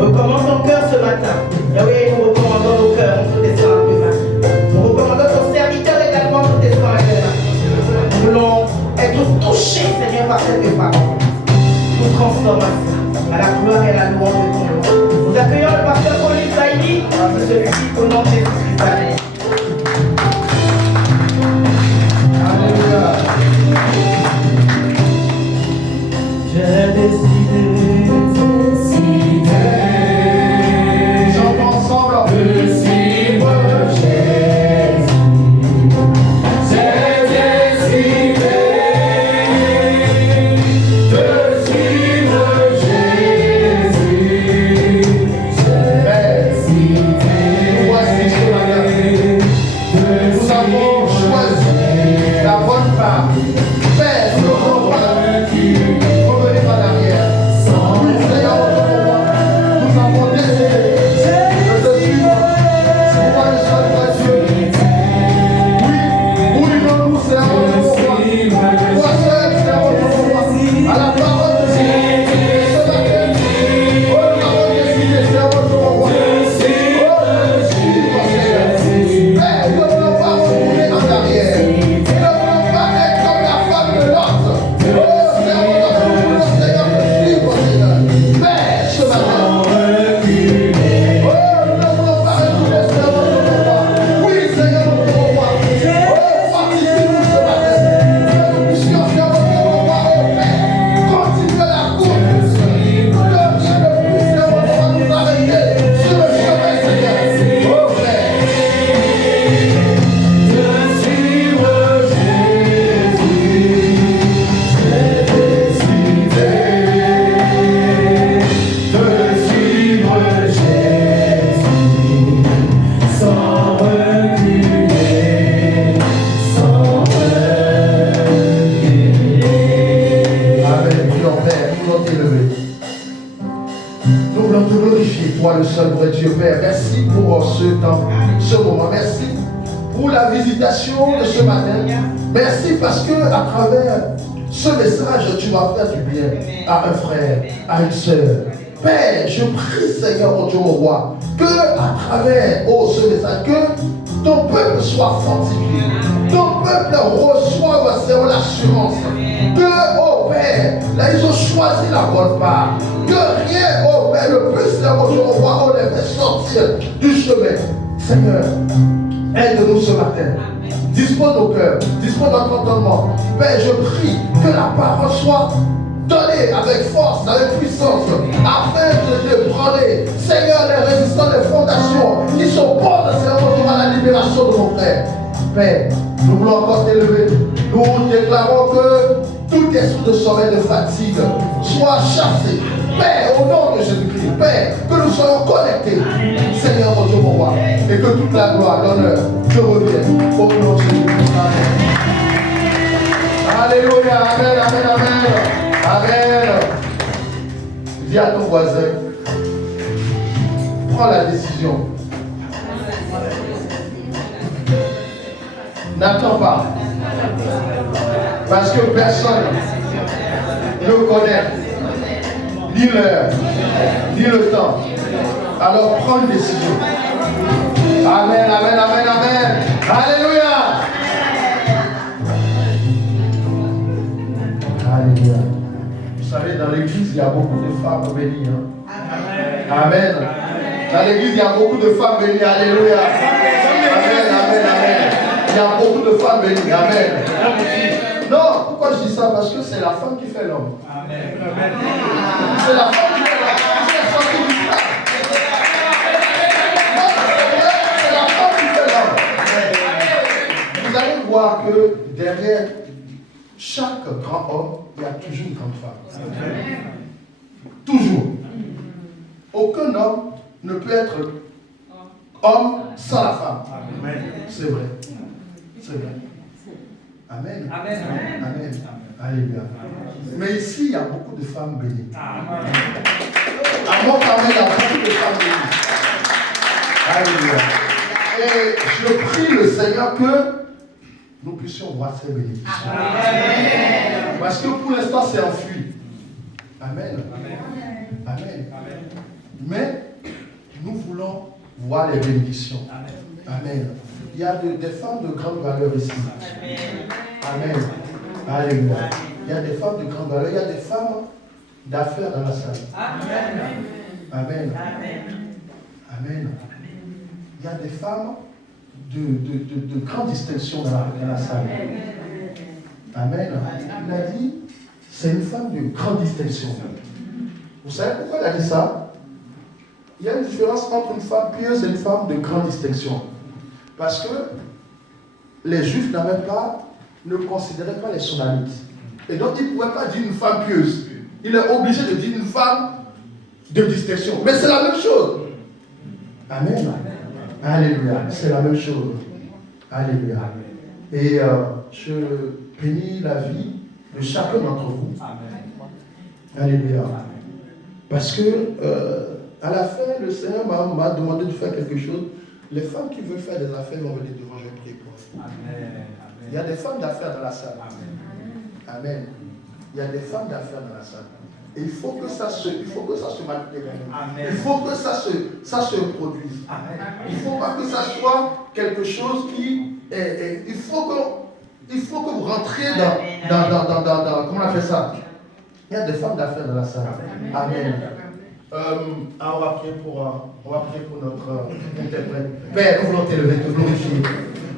Recommande ton cœur ce matin. Yahweh, nous recommandons nos cœurs, nous tes soins demain. Nous recommandons ton serviteur également, nous tes soins demain. Nous voulons être touchés, Seigneur, par cette parole. Toute transformation, à la gloire et à la louange de ton nom. Nous accueillons le pasteur Paul Saïdi, celui-ci au nom de Jésus-Christ. Amen. Alléluia. J'ai décidé. Chantons ensemble. De suivre Jésus, j'ai décidé de suivre Jésus, j'ai décidé. Voici ce matin. Nous avons choisi la bonne part. Père, nous ne revenez pas derrière. Oui, Seigneur, nous avons décidé de te suivre. Toi le seul vrai Dieu. Oui, ouvrons-nous, Seigneur, notre roi. Toi seul, Seigneur, notre roi. À la parole de Dieu. Ce matin, oh, nous avons décidé, Seigneur, notre roi. Oh, de suivre, Seigneur. Père, nous ne voulons pas retourner en arrière. Nous ne voulons pas être comme la femme de Lot. Oh, Seigneur, notre roi, Seigneur, de suivre, Seigneur. Père, ce matin. Oh, nous ne voulons pas retourner, Seigneur, notre roi. Oui, Seigneur, notre roi. Oh, participe-nous ce matin. Que nous puissions, Seigneur, notre roi, oh Père, continuer la course. Que rien ne puisse, Seigneur, notre roi, nous arrêter sur le chemin, Seigneur. Oh, Père. De suivre Jésus, sans reculer, sans reculer. Amen. Prions, Père, nous voulons t'élever. Nous voulons te glorifier, toi le seul vrai Dieu, Père. Merci pour ce temps, ce moment. Merci pour la visitation de ce matin. Merci parce que à travers ce message, tu vas faire du bien à un frère, à une sœur. Père, je prie, Seigneur, mon Dieu, mon roi, que à travers ce message, que ton peuple soit fortifié. Ton peuple reçoive, Seigneur, l'assurance. Que, oh Père, là, ils ont choisi la bonne part. Que rien, oh Père, ne puisse, Seigneur, mon Dieu, mon roi, on les fait sortir du chemin. Seigneur, aide-nous ce matin. Dispose nos cœurs, dispose notre entendement. Père, je prie que la parole soit donnée avec force, avec puissance, afin de prôner, Seigneur, les résistants, les fondations qui sont bonnes, Seigneur, pour la libération de mon frère. Père, nous voulons encore t'élever. Nous déclarons que tout esprit de sommeil, de fatigue soit chassé. Père, au nom de Jésus-Christ, Père, que nous soyons connectés, Seigneur, mon Dieu, mon roi, et que toute la gloire, l'honneur te revienne au nom de Jésus-Christ. Alléluia, amen, amen, amen, amen. Dis à ton voisin, prends la décision. N'attends pas. Parce que personne ne connaît ni l'heure, ni le temps. Alors prends une décision. Amen, amen, amen, amen. Alléluia. Alléluia. Vous savez, dans l'église, il y a beaucoup de femmes bénies. Hein? Amen. Dans l'église, il y a beaucoup de femmes bénies. Alléluia. Amen, amen, amen. Il y a beaucoup de femmes bénies. Amen. Non, pourquoi je dis ça? Parce que c'est la femme qui fait l'homme. C'est la femme qui fait l'homme. C'est sorti du plat. C'est la femme qui fait l'homme. Vous allez voir que derrière chaque grand homme, il y a toujours une grande femme. Toujours. Aucun homme ne peut être homme sans la femme. C'est vrai. C'est vrai. Amen. Amen. Amen. Alléluia. Mais ici, il y a beaucoup de femmes bénies. À mon parler, il y a beaucoup de femmes bénies. Alléluia. Et je prie le Seigneur que nous puissions voir ces bénédictions. Parce que pour l'instant, c'est enfui. Amen. Amen. Mais nous voulons voir les bénédictions. Amen. Il y a des femmes de grande valeur ici. Amen. Alléluia. Il y a des femmes de grande valeur. Il y a des femmes d'affaires dans la salle. Amen. Amen. Amen. Il y a des femmes de grande distinction dans la salle. Amen. Il a dit, c'est une femme de grande distinction. Vous savez pourquoi il a dit ça? Il y a une différence entre une femme pieuse et une femme de grande distinction. Parce que les Juifs ne considéraient pas les Sonamites. Et donc ils ne pouvaient pas dire une femme pieuse. Il est obligé de dire une femme de distinction. Mais c'est la même chose. Amen. Alléluia. C'est la même chose. Alléluia. Et je bénis la vie de chacun d'entre vous. Alléluia. Parce que à la fin, le Seigneur m'a demandé de faire quelque chose. Les femmes qui veulent faire des affaires vont venir devant, je vais prier pour elles. Il y a des femmes d'affaires dans la salle. Amen. Il y a des femmes d'affaires dans la salle. Et il faut que ça se matérialise. Il faut que ça se produise. Il ne faut pas que ça soit quelque chose qui est. Il faut que vous rentriez dans comment on a fait ça? Il y a des femmes d'affaires dans la salle. Amen. On va prier pour notre interprète. Père, nous voulons t'élever, te glorifier.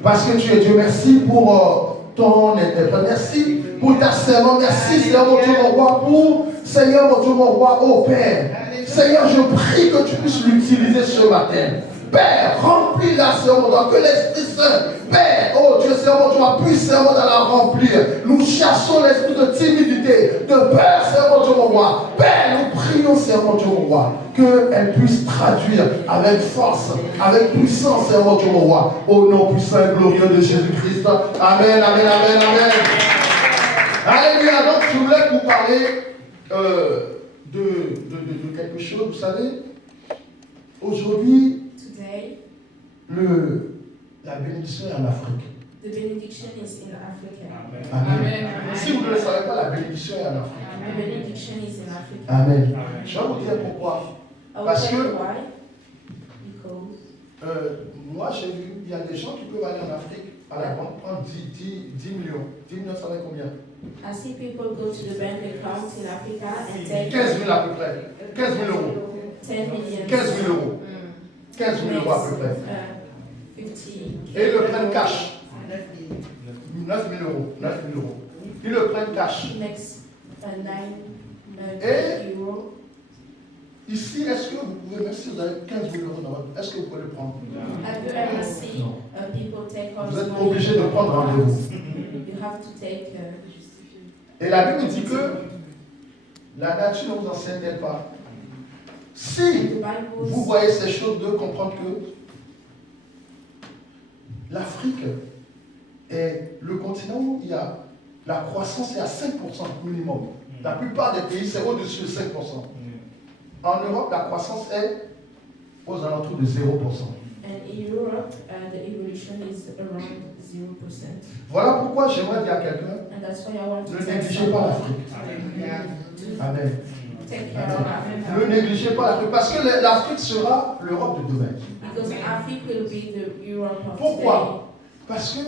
Parce que tu es Dieu. Merci pour ton interprète. Merci pour ta servante. Merci, Seigneur, mon Dieu, mon roi, pour Seigneur, mon Dieu, mon roi, oh Père. Seigneur, je prie que tu puisses l'utiliser ce matin. Père, remplis-la, Seigneur, mon Dieu, que l'Esprit Saint, Père, oh Dieu, Seigneur, mon Dieu, puisse, Seigneur, mon Dieu, la remplir. Nous chassons l'esprit de timidité, de peur, Seigneur, mon Dieu, mon roi. Père, nous prions, Seigneur, mon Dieu, mon roi, qu'elle puisse traduire avec force, avec puissance, Seigneur, mon Dieu, mon roi, au nom puissant et glorieux de Jésus-Christ. Amen, amen, amen, amen. Alléluia. Donc, je voulais vous parler de quelque chose, vous savez. Aujourd'hui, la bénédiction est en Afrique. The benediction is in Africa. Amen. Si vous ne le savez pas, la bénédiction est en Afrique. The benediction is in Africa. Amen. Je vais vous dire pourquoi. Parce que moi j'ai vu, il y a des gens qui peuvent aller en Afrique à la banque prendre 10 millions. 10 millions, ça va être combien? I see people go to the bank account in Africa and take 15 000 à peu près. 15 000 euros. 10 million. 15 000 euros. 15 000 euros à peu près. 50. Et ils le prennent cash. 9 000 euros. 9 000 euros. Ils le prennent cash. Makes 9 Et euros. ici, est-ce que vous pouvez, même si vous avez 15 000 euros dans votre... Est-ce que vous pouvez le prendre? Have you ever seen people take all Vous this êtes money? obligé de prendre rendez-vous. You have to take. Et la Bible dit que la nature ne vous enseigne pas. Si vous voyez ces choses, de comprendre que l'Afrique est le continent où il y a la croissance est à 5% minimum. La plupart des pays, c'est au-dessus de 5%. En Europe, la croissance est aux alentours de 0%. And in Europe, the evolution is around 0%. Voilà pourquoi j'aimerais dire à quelqu'un, And that's why I want to ne tell négligez pas l'Afrique. Amen. Take care of Africa. Ne négligez pas l'Afrique, parce que l'Afrique sera l'Europe de demain. Because Africa will be the Europe of Pourquoi? Parce que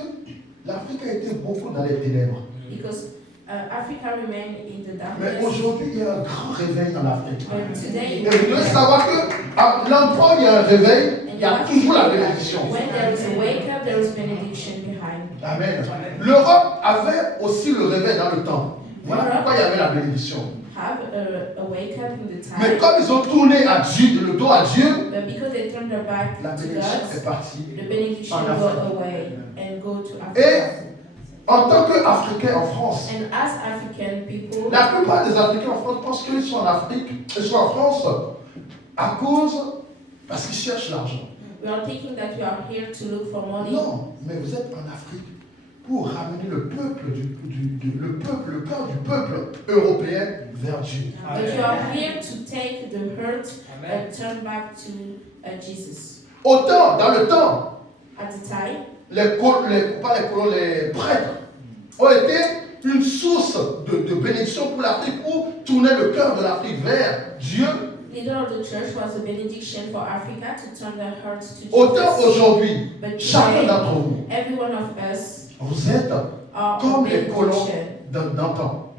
l'Afrique a été beaucoup dans les ténèbres. today. Because Africa remained in the Mais darkness. aujourd'hui, il y a un grand réveil en Afrique. But today, Et vous devez savoir que à l'endroit où il y a un réveil, il y a toujours la bénédiction. when there is a wake up, there is benediction behind. Amen. L'Europe avait aussi le réveil dans le temps. Voilà pourquoi il y avait la bénédiction. Have a wake up in the time. Mais comme ils ont tourné à Dieu, le dos à Dieu, But because they turned their back la to bénédiction est God, partie. the benediction en go Afrique. away and go to Et Africa. en tant qu'Africains en France, And as African people, la plupart des Africains en France pensent qu'ils sont en Afrique, ils sont en France à cause, parce qu'ils cherchent l'argent. we are thinking that we are here to look for money. Non, mais vous êtes en Afrique pour ramener le peuple, le cœur du peuple européen vers Dieu. But you are here to take the hurt and turn back to Jesus. Autant, dans le temps, At the time, les prêtres ont été une source de bénédiction pour l'Afrique, pour tourner le cœur de l'Afrique vers Dieu. leader of the church was a benediction for Africa to turn their hearts to Autant Jesus. aujourd'hui, But chacun today, d'entre vous, every one of us vous êtes are comme a les colons benediction. d'antan.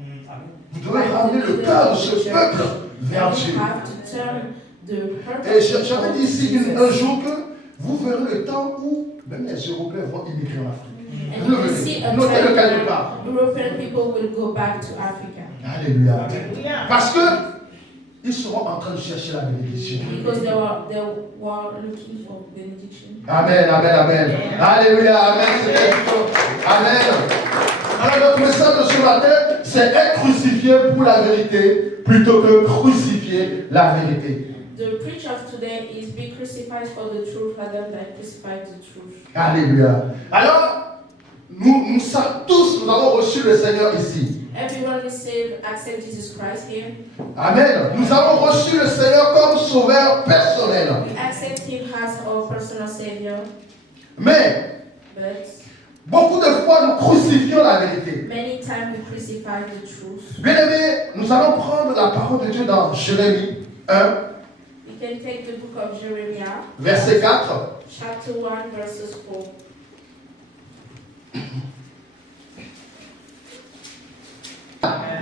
Vous devez ramener le cœur de ce peuple vers And Dieu. you have to turn the heart Et of people j'avais dit to ici Jesus. un jour que vous verrez le temps où même les Européens vont immigrer en Afrique. And Vous you le will verrez. see a Notez le time quelque when part. European people will go back to Africa. Alléluia. Alléluia. Parce que ils seront en train de chercher la bénédiction. Because they were looking for benediction. Amen, amen, amen. Alléluia, amen. Amen. Alors notre message de ce matin, c'est être crucifié pour la vérité plutôt que crucifier la vérité. The preach of today is be crucified for the truth rather than crucify the truth. Alléluia. Alors, nous tous, nous avons reçu le Seigneur ici. Everyone receive, accept Jesus Christ here. Amen. Nous avons reçu le Seigneur comme sauveur personnel. We accept Him as our personal Savior, Mais, but beaucoup de fois, nous crucifions la vérité. many times we crucify the truth. Bien aimé, nous allons prendre la parole de Dieu dans Jérémie 1, We can take the book of Jeremiah, verset 4. chapter 1, verses 4.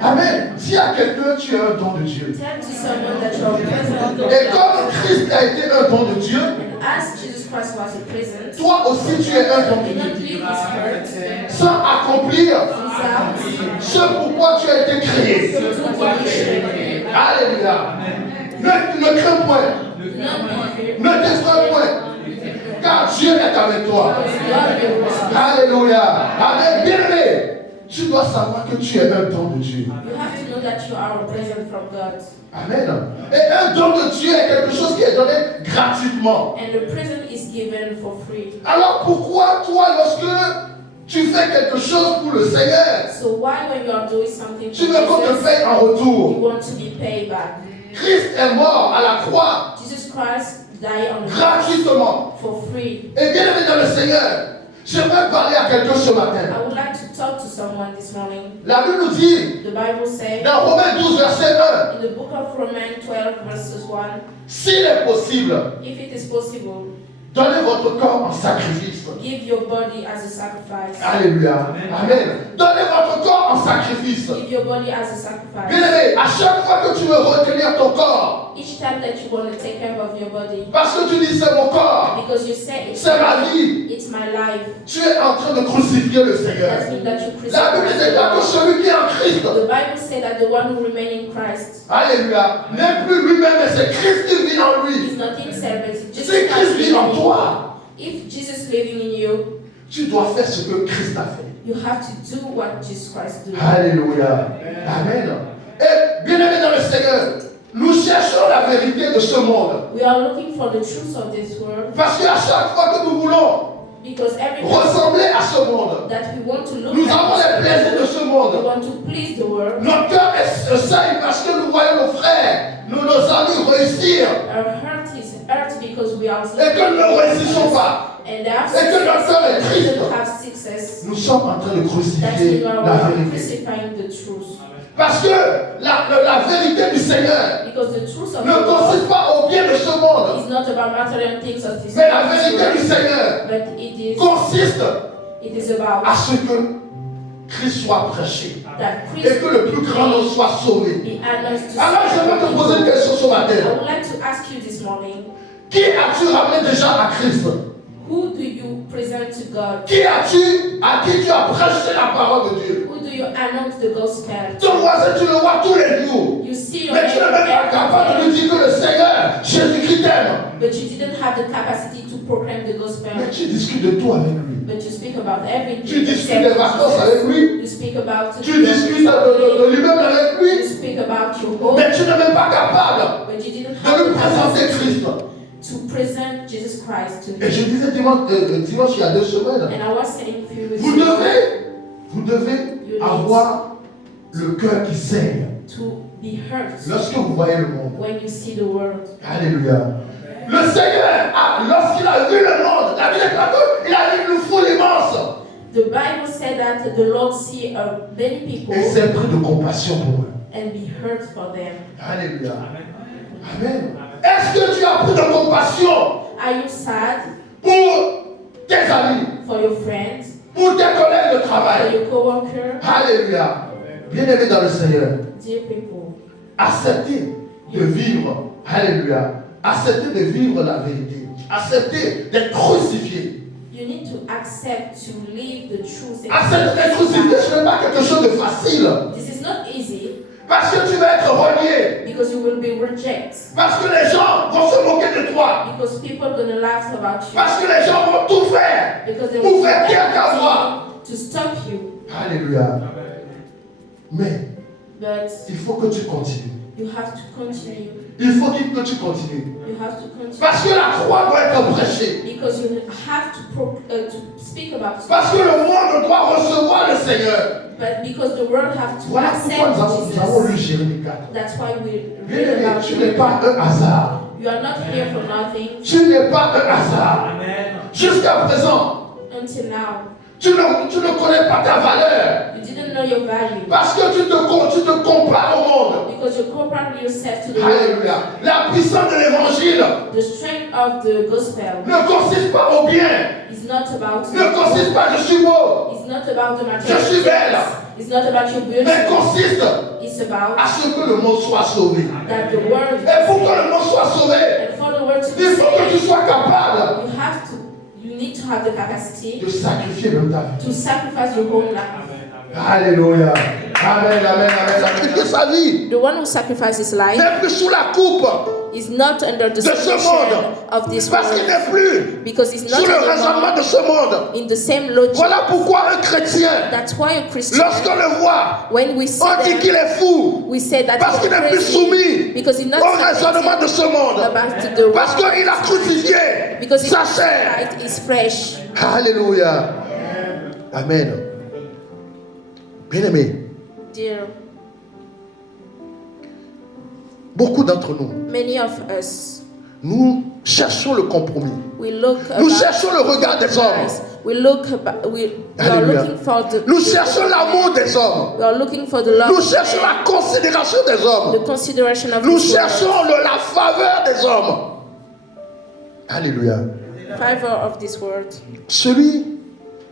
Amen. Dis à quelqu'un, tu es un don de Dieu. Tell to someone that you are present of Et God. comme Christ a été un don de Dieu, And as Jesus Christ was a present, toi aussi tu es un don de did not Dieu. leave His hurt, Sans accomplir without ce pourquoi tu as été créé. to commission. Alléluia. Ne crains point. Do not be fear. Ne t'effraie point. Car Dieu est avec toi. God will rescue. Alléluia. Amen. Bien-aimé, tu dois savoir que tu es un don de Dieu. You have to know that you are a present from God. Amen. Et un don de Dieu est quelque chose qui est donné gratuitement. And the present is given for free. Alors pourquoi toi, lorsque tu fais quelque chose pour le Seigneur, So why when you are doing something tu for veux qu'on te Jesus, paye en you retour? want to be paid back? Christ est mort à la croix Jesus Christ died on the cross gratuitement. for free. Et bien aimé dans le Seigneur, j'aimerais parler à quelqu'un ce matin. I would like to talk to someone this morning. La Bible nous dit, The Bible says dans Romains 12, verset 1, in the book of Romans 12 verses 1, s'il est possible, if it is possible, donnez votre corps en sacrifice. give your body as a sacrifice. Alléluia. Amen. Donnez votre corps en sacrifice. Give your body as a Bien sacrifice. aimé, à chaque fois que tu veux retenir ton corps, Each time that you want to take care of your body, parce que tu dis c'est mon corps, because you say c'est ma vie, it's my life, tu es en train de crucifier le Seigneur. that means that you La Bible crucify déclare que God. celui qui est en Christ, The Bible says that the one who remains in Christ alléluia, n'est plus lui-même, mais c'est Christ qui vit en lui. is not himself, but it's Jesus C'est Christ Christ vit living en in you. toi. If Jesus living in you, Tu dois faire ce que Christ a fait. you have to do what Jesus Christ did. Alléluia. Amen. Et bien aimé dans le Seigneur, nous cherchons la vérité de ce monde. We are looking for the truth of this world Parce qu'à chaque fois que nous voulons because every time ressembler à ce monde, that we want to look nous avons les at this plaisirs de world, ce we monde. want to please the world. Notre cœur est saigne parce que nous voyons nos frères, nos amis réussir Our heart is hurt because we are et que nous ne réussissons pas. and they have Et que notre cœur est success, triste. they don't have success. Nous sommes en train de That's crucifier you are la vérité. crucifying the truth. Parce que la vérité du Seigneur Because the truth of ne the world consiste pas au bien de ce monde, is not about material things of this mais la world, vérité du Seigneur but it consiste is about à ce que Christ soit prêché that et Christ que le plus grand nombre soit sauvé. be announced to Alors j'aimerais te poser une question ce I matin. would like to ask you this morning, Qui as-tu ramené déjà à Christ? who do you present to God? À qui tu as prêché la parole de Dieu? Who do you announce the gospel? Ton voisin, tu le vois tous les jours. You see your Mais tu n'es même pas capable de lui dire que le Seigneur, Jésus-Christ t'aime. but you didn't have the capacity to proclaim the gospel. Mais tu discutes de tout avec lui. But you speak about everything. Tu discutes except des vacances avec lui. You speak about Tu discutes de lui-même avec You lui. speak about your home, Mais tu n'es même pas capable but you didn't de have lui the présenter capacity Christ. to present Jesus Christ to Et je him. disais dimanche il y a 2 semaines, And I was saying a few weeks vous ago devez avoir le cœur qui saigne to be hurt lorsque vous voyez le monde. when you see the world. Alléluia. Le Seigneur, lorsqu'il a vu le monde, la Bible dit qu'il a vu une foule immense. The Bible said that the Lord see many people Et s'est pris de compassion pour eux. and be hurt for them. Alléluia. Amen. Est-ce que tu as pris de compassion Are you sad pour tes amis, for your friends, pour tes collègues de for travail? your co-worker? Alléluia. Bien-aimés dans le Seigneur, Dear people, acceptez de vivre. Alléluia. Acceptez de vivre la vérité. Acceptez d'être crucifié. you need to accept to live the truth. Accepter d'être crucifié, ce n'est pas quelque chose de facile. This is not easy Parce que tu vas être renié. because you will be rejected. Parce que les gens vont se moquer de toi. Because people are gonna laugh about you. Parce que les gens vont tout faire Because they pour will do faire bien ta voix. everything to stop you. Alléluia. Mais But il faut que tu continues. you have to continue. Il faut que tu continues. You have to continue. Parce que la croix doit être prêchée. Because you have to speak about it. Parce que le monde doit recevoir le Seigneur. But because the world have to Voilà pourquoi nous avons lu accept Jesus. Jérémie 4. That's why we Bien read aimé, about tu n'es you. pas un hasard. You are not here for nothing. Tu n'es pas un hasard. Jusqu'à présent, Until now, tu ne connais pas ta valeur. you didn't know your value. Parce que tu te compares au monde. Because you compare yourself to the world. Alléluia. La puissance de l'évangile The strength of the gospel ne consiste pas au bien. is not about Ne consiste pas je suis beau. It's not about the Je suis belle. material. It's not about your beauty. Mais consiste It's about à ce que le monde soit sauvé. that the world Et pour que le monde soit sauvé, and for the world to be il faut que tu saved, sois capable you need to have the capacity de sacrifier même ta vie. to sacrifice your whole life. Alléluia. Amen, amen, amen. Sacrifier sa vie. The one who sacrifices his life N'est plus sous la coupe. is not under the De ce subjection monde. of this Parce qu'il world n'est plus because he's not sous le raisonnement anymore de ce monde. in the same logic. Voilà pourquoi un chrétien, That's why a Christian, lorsqu'on le voit, when we see on dit them, qu'il est fou. we say that Parce he's qu'il n'est plus crazy soumis because he's not au raisonnement de ce monde. about the Parce world qu'il a crucifié because his sa chair. light is fresh. Alléluia. Amen. Bien-aimés, Dear, beaucoup d'entre nous, many of us, nous cherchons le compromis. we look Nous about cherchons le regard des hommes. Christ. We are Alléluia. looking for Nous cherchons l'amour des hommes. we are looking for the love Nous of cherchons man, la considération des hommes. the consideration of Nous this world. cherchons la faveur des hommes. Alléluia. Favor of this world. Celui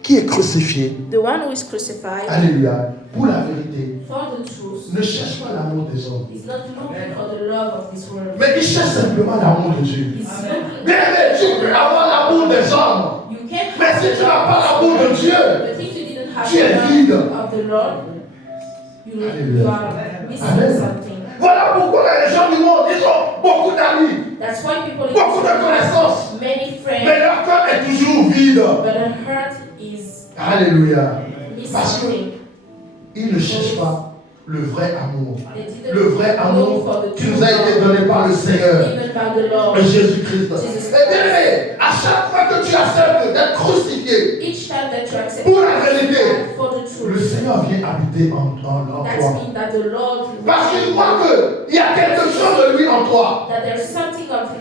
qui est crucifié, The one who is crucified alléluia, pour la vérité, for the truth ne cherche pas l'amour des hommes. is not looking for the love of this world. Mais il cherche simplement l'amour de Dieu. He's looking. Bien aimé, tu peux avoir l'amour des hommes. You can't Mais si tu n'as pas l'amour de Dieu, but if you didn't have tu es the vide. love of the Lord, you are missing Amen. something. Voilà pourquoi les gens du monde, ils ont beaucoup d'amis, That's why people in beaucoup this de connaissances, world, many mais friends, leur cœur est toujours vide. but their heart is Alléluia. Parce missing. qu'ils ne cherchent pas le vrai amour. They didn't Le vrai look amour for the qui true nous a été love, donné par le Seigneur, even by the Lord. Jésus-Christ. Jesus. Et bien aimé, à chaque fois que tu acceptes d'être crucifié Each time that you accept pour la vérité, for the le truth, Seigneur vient habiter en that toi. means that the Lord Parce qu'il voit qu'il y a quelque chose de lui en toi. that there's something of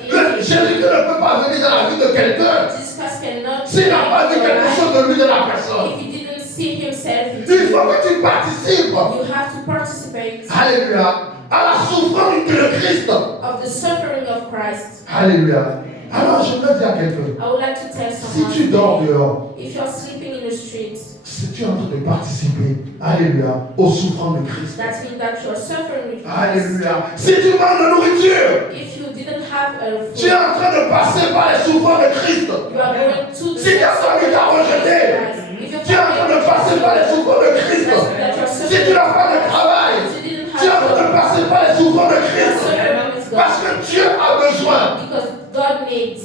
Jésus ne peut pas venir dans la vie de quelqu'un Jesus Christ cannot s'il n'a pas vu quelque chose de lui de la personne. if he didn't see himself in Il you. faut que tu participes, You have to participate alléluia, à la souffrance de Christ. of the suffering of Christ. Alléluia. Alors je veux dire à quelqu'un, I would like to tell si someone tu dors dehors, if you're sleeping in the streets, si tu es en train de participer, alléluia, aux souffrances de Christ. that means that you're suffering with Christ. Alléluia. Si tu manques de nourriture, If you didn't have a tu es food, en train de passer par les souffrances de Christ. you are going to Si ta famille t'a rejeté, If your tu es en train de passer par les souffrances de Christ. Si tu n'as pas de travail, tu es en train de passer par les souffrances de Christ. Parce que Dieu a besoin because God needs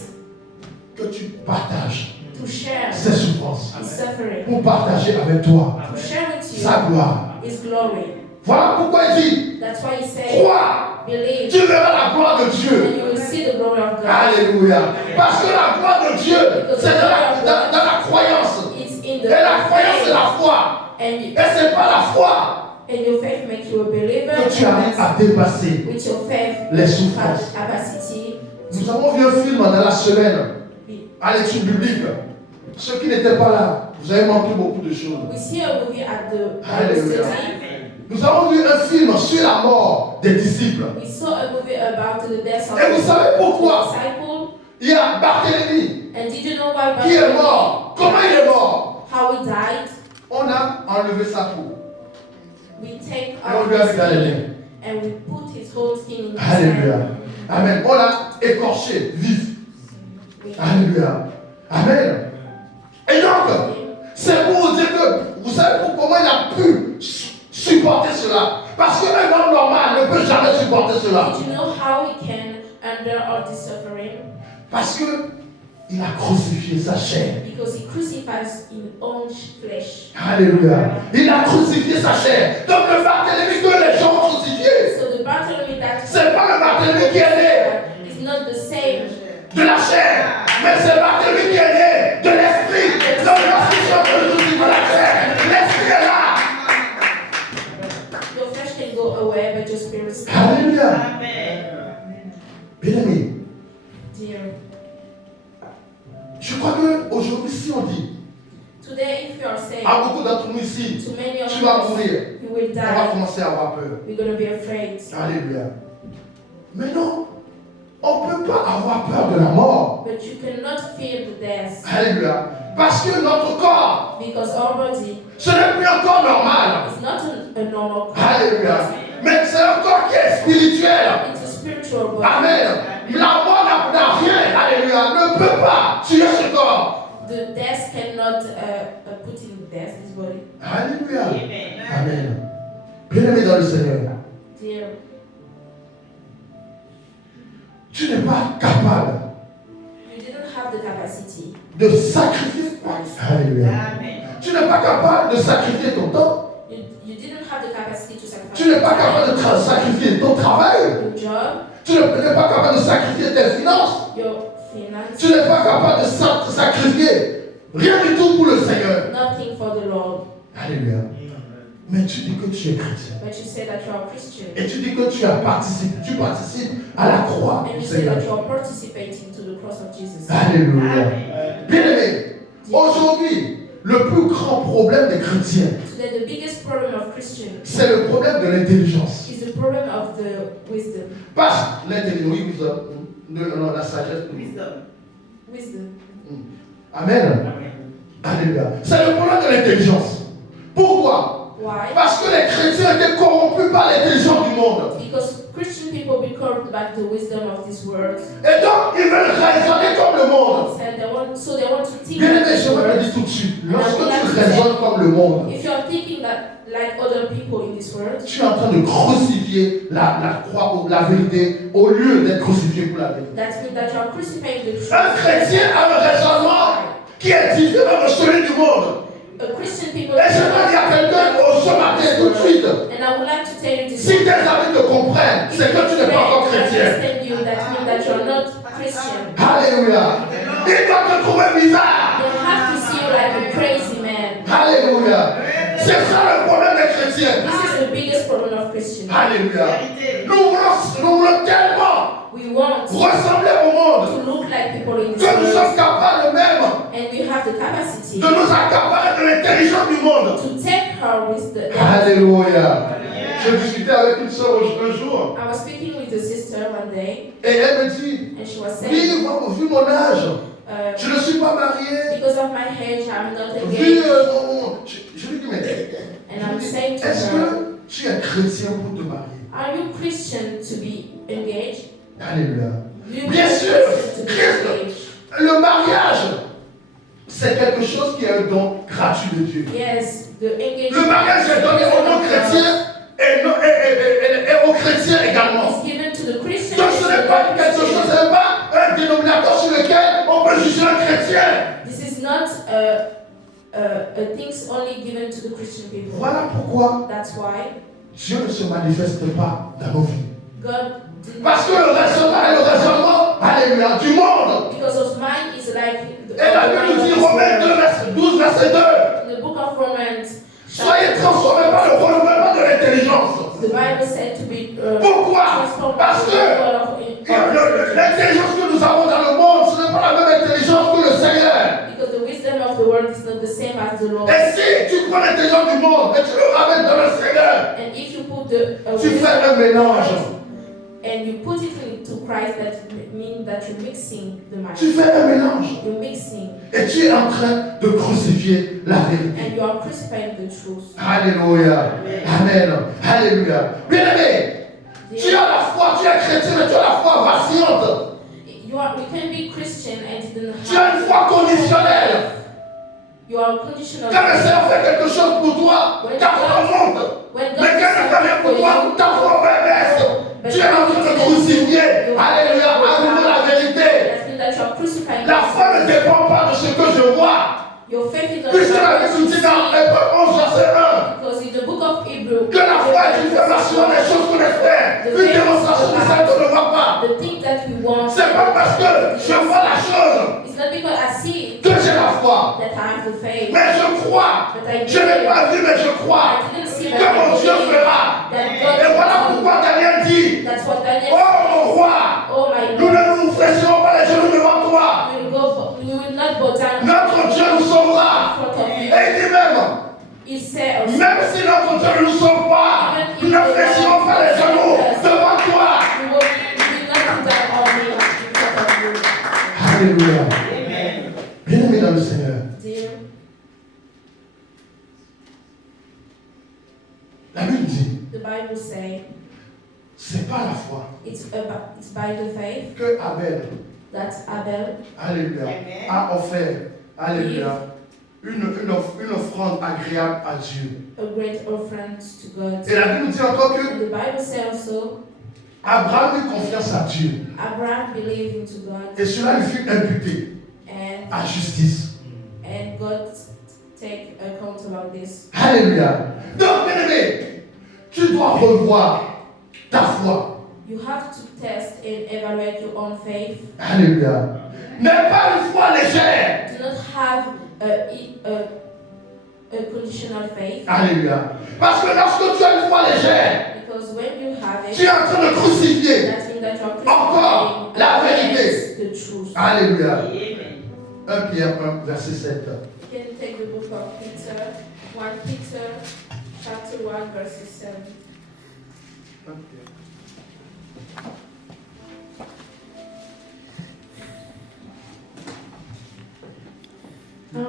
que tu partages to share ses souffrances His suffering, pour partager avec toi to share with you sa gloire. His glory. Voilà pourquoi il dit, That's why He said, crois believe, tu verras la gloire de and Dieu. you will see the glory of God. Alléluia. Parce que la gloire de Dieu, c'est dans la croyance. It's in the Et la croyance, c'est la foi. and, Et c'est pas la foi your faith makes you a believer. que tu arrives à dépasser With your faith, les souffrances. capacity. Nous avons vu un film dans la semaine à l'étude biblique. Ceux qui n'étaient pas là, vous avez manqué beaucoup de choses. We see a movie at the Bible Alléluia. study. Nous avons vu un film sur la mort des disciples. We saw a movie about the death of Et vous savez pourquoi? the disciple. Il y a Barthélemy And did you know why qui est Bartholomew, mort. Comment il est mort? how he died? On a enlevé sa peau. We take Et on off lui a his mis dans les mains. skin and we put his whole skin in his Alléluia. hand. Amen. On l'a écorché, vif. Alléluia. Amen. Et donc, c'est pour vous dire que vous savez comment il a pu supporter cela. Parce qu'un homme normal ne peut jamais supporter cela. Did you know how he can endure all this suffering? Parce que il a crucifié sa chair. Because he crucifies in own flesh. Alléluia. Il a crucifié sa chair. Donc le Barthélemy que les gens ont crucifié, So the Bartholomew that c'est pas le Barthélemy qui est né is not the same. de la chair, mais c'est le Barthélemy qui est né de l'esprit. Donc lorsqu'ils sont crucifiés de la chair, l'esprit est là. Your flesh can go away, but your spirit stays. Alléluia. Bien-aimé, Dear. je crois qu'aujourd'hui, si on dit Today, if you are saved, à beaucoup d'entre nous ici, to many of tu vas us, mourir, you will on va die. commencer à avoir peur. We're going to be afraid. Alléluia. Mais non, on ne peut pas avoir peur de la mort. But you cannot fear the death. Alléluia. Parce que notre corps, Because our body ce n'est plus un corps normal. is not a normal body. Alléluia. Mais c'est un corps qui est spirituel. It's a spiritual body. Amen. La mort n'a rien, alléluia, ne peut pas tuer ce corps. The death cannot put in death this body. Alléluia. Amen. Bien-aimé dans le Seigneur, Dear, tu n'es pas capable you didn't have the capacity. de sacrifier. Alléluia. Tu n'es pas capable de sacrifier ton temps. You didn't have the capacity to sacrifice Tu n'es pas capable de sacrifier ton travail. your job, Tu n'es pas capable de sacrifier tes finances. your finance, Tu n'es pas capable de sacrifier rien du tout pour le Seigneur. nothing for the Lord. Alléluia. Mais tu dis que tu es chrétien. But you say that you are a Christian. Et tu dis que tu participes à la croix And du you say Seigneur. that you are participating to the cross of Jesus. Alléluia. Bien-aimé, aujourd'hui, le plus grand problème des chrétiens, Today, the biggest problem of Christians c'est le problème de l'intelligence. is the problem of the wisdom. Pas l'intelligence, oui, non, la sagesse. Wisdom. Amen. Alléluia. C'est le problème de l'intelligence. Pourquoi? Why? Parce que les chrétiens étaient corrompus par l'intelligence du monde. Because Christian people be corrupted by the wisdom of this world. Et donc, ils veulent raisonner comme le monde. So they want to think Bien like aimé, this je vais te world. dire tout de suite. Lorsque tu raisonnes comme le monde, If you are thinking that like other people in this world, tu es en train de crucifier la croix ou la vérité au lieu d'être crucifié pour la vérité. that means that you are crucifying the truth. Un chrétien a un raisonnement qui est différent de celui du monde. A Christian people. Et je veux dire à quelqu'un ce matin tout de suite. And I would like to tell you this. Si tes amis te comprennent, c'est que tu n'es pas encore chrétien. Understand you, that means that you are not Christian. Alléluia. Ils doivent te trouver bizarre. They have to see you like a crazy man. Alléluia. C'est ça le problème des chrétiens. This is the biggest problem of Christians. Alléluia. Nous voulons tellement We want ressembler au monde to look like people in this que nous sommes world, capables même and we have the capacity de nous accaparer de l'intelligence du monde. to take her with the. Alléluia. Je discutais avec une soeur un jour I was speaking with a sister one day, et elle me dit, and she was saying, oui, vu mon âge, je ne suis pas marié. because of my age, I'm not Vu, engaged. je lui dis, mais And I'm saying to est-ce her, que tu es chrétien pour te marier? are you Christian to be engaged? Alléluia. Do you Bien be sûr, Christian to be Christ. engaged? Le mariage, c'est quelque chose qui est un don gratuit de Dieu. Yes, the engagement. Le mariage est donné aux non-chrétiens et aux chrétiens également. is given to the Christians. Donc ce n'est pas quelque chose, ce n'est pas un dénominateur sur lequel on peut juger un chrétien. This is not things only given to the Christian people. Voilà pourquoi That's why Dieu ne se manifeste pas dans nos vies. God didn't. Parce que le raisonnement est le raisonnement, alléluia, du monde. Because of mine is like Et la Bible nous dit, Romains 12, verset 2. in the book of Romans. Soyez transformés par le renouvellement de l'intelligence. The Bible said to be Pourquoi? transformed Parce by que the word of l'intelligence que nous avons dans le monde, ce n'est pas la même intelligence que le Seigneur. because the wisdom of the world is not the same as the Lord. Et si tu prends l'intelligence du monde et tu le ramènes dans le Seigneur, And if you put the tu fais un mélange. and you put it into Christ, that means that you're mixing the mind. Tu fais un mélange. You're mixing Et tu es en train de crucifier la vérité. and you are crucifying the truth. Alléluia. Amen. Alléluia. Bien-aimé, tu as la foi, tu es chrétien, mais tu as la foi vacillante. You can be Christian and didn't Tu as une foi conditionnelle. You are conditional. Quand le Seigneur fait quelque chose pour toi, ta foi monte. When God Mais quand il fait rien pour toi, ta foi baisse. Tu es en train de crucifier, alléluia, à nouveau la vérité. that means that you are crucifying. La foi ne dépend pas de ce que je vois. Your faith is not. Puisque la Bible nous dit dans Hébreux 11, verset 1, Because in the book of Hebrew, que la foi est une révélation des choses qu'on espère, une démonstration de celles qu'on ne voit pas. the thing that we want, C'est pas parce que je vois la chose it's not because I see it que j'ai la foi. that I have the faith. Mais je crois. But I Je n'ai pas vu, mais je crois I didn't see que that. mon Dieu fera. Et voilà pourquoi Daniel dit, That's what Daniel oh said. mon roi, Oh my nous God. ne nous fléchirons pas les genoux devant toi. We will not bow down Notre Dieu nous in sauvera. front of you. Et il dit même, He said also, même si notre Dieu ne nous sauve pas, nous ne fléchirons pas les genoux devant toi. we will not bow down our knee in front of you. Alléluia. Bien-aimé dans le Seigneur, Dear, la Bible dit, the Bible says c'est pas la foi it's by the faith que Abel, that Abel alléluia, a offert, alléluia, une offrande agréable à Dieu. a great offering to God. Et la Bible dit encore que And the Bible says also Abraham eut confiance à Dieu. Abraham believed into God Et cela lui fut imputé and à justice. God take account about this. Alléluia. Donc, bien-aimé, tu dois revoir ta foi. You have to test and evaluate your own faith. Alléluia. Mais pas une foi légère. Do not have a conditional faith. Alléluia. Parce que lorsque tu as une foi légère, Because when you have tu it, es en train de crucifier that means that you are encore la vérité. against the truth. Alléluia. 1 Pierre 1, verset 7. You can take the book of Peter, 1 Peter, chapter 1, verse 7.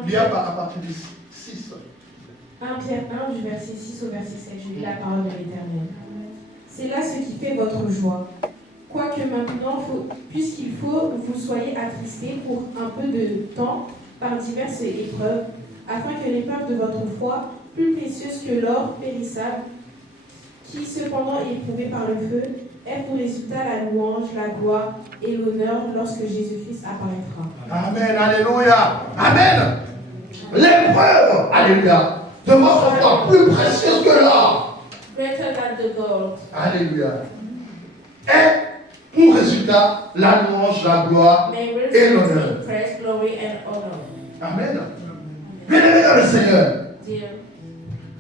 Il y a à partir du 6. 1 Pierre 1 du verset 6 au verset 7, je lis la parole de l'Éternel. C'est là ce qui fait votre joie. Quoique maintenant, puisqu'il faut, vous soyez attristés pour un peu de temps par diverses épreuves, afin que l'épreuve de votre foi, plus précieuse que l'or périssable, qui cependant est éprouvée par le feu, ait pour résultat la louange, la gloire et l'honneur lorsque Jésus-Christ apparaîtra. Amen. Alléluia. Amen. L'épreuve, alléluia, de votre foi plus précieuse que l'or. Greater than the gold. Alléluia. Et pour résultat, la louange, la gloire May et result l'honneur. in praise, glory, and honor. Amen. Bien-aimé dans le Seigneur, Dear,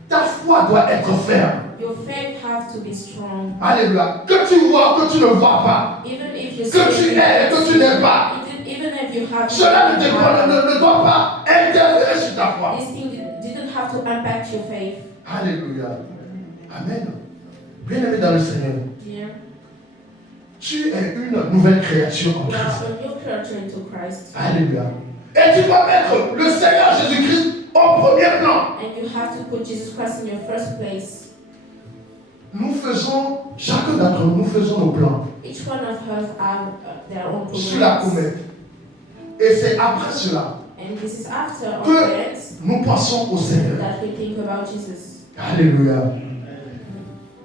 ta foi doit être ferme. your faith has to be strong. Alléluia. Que tu vois, que tu ne vois pas. Even if you Que tu aies et que tu n'aies pas. even if you have Cela ne doit pas interférer sur ta foi. this thing didn't have to impact your faith. Alléluia. Amen. Bien-aimé dans le Seigneur, Dear, tu es une nouvelle créature en you are Christ. a new creature into Christ. Alléluia. Et tu dois mettre le Seigneur Jésus-Christ au premier plan. And you have to put Jesus Christ in your first place. Nous faisons, chacun d'entre nous, faisons nos plans Each one of us have their own sur la programs. comète. Et c'est après cela And this is after our que plans nous pensons au Seigneur. that we think about Jesus. Alléluia.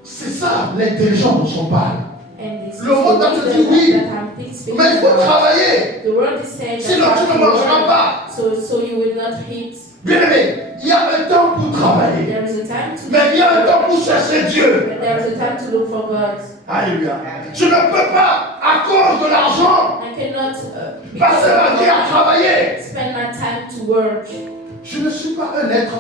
C'est ça l'intelligence dont on parle. And this Le monde va te dire oui. that I'm please Mais figure il it faut out. travailler. The word is saying Sinon, tu ne mangeras pas. so you will not eat. Bien aimé, il y a un temps pour travailler. There is a time to Mais il y a un temps pour chercher Dieu. but there is a time to look for God. Alléluia. Je ne peux pas, à cause de l'argent, I cannot passer ma vie à travailler. spend my time to work. Je ne suis pas un être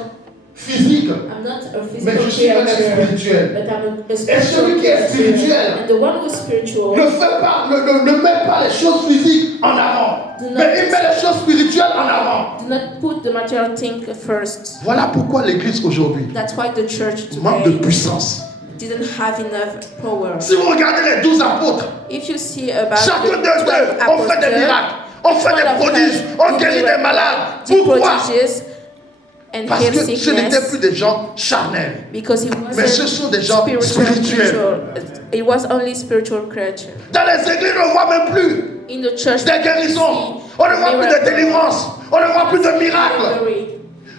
physique, I'm not a mais je physical suis un être creature, spirituel. but I'm a Et celui qui est spiritual creature. spirituel And the one who is spiritual ne met pas les choses physiques en avant, mais il met les choses spirituelles en avant. do not put the material thing first. Voilà pourquoi l'église aujourd'hui That's why the church manque de today puissance. didn't have enough power. Si vous regardez les 12 apôtres, If you see about chacun the d'eux 12 ont fait des apostles, miracles, ont fait des prodiges, ont guéri des malades. Pourquoi? And Parce heal que ce n'étaient sickness, plus des gens charnels. because he Mais ce sont des gens spirituels. It was only spiritual creature. Dans les églises, on ne voit même plus In the church, des guérisons, on ne voit plus de délivrance, on ne voit plus de miracles.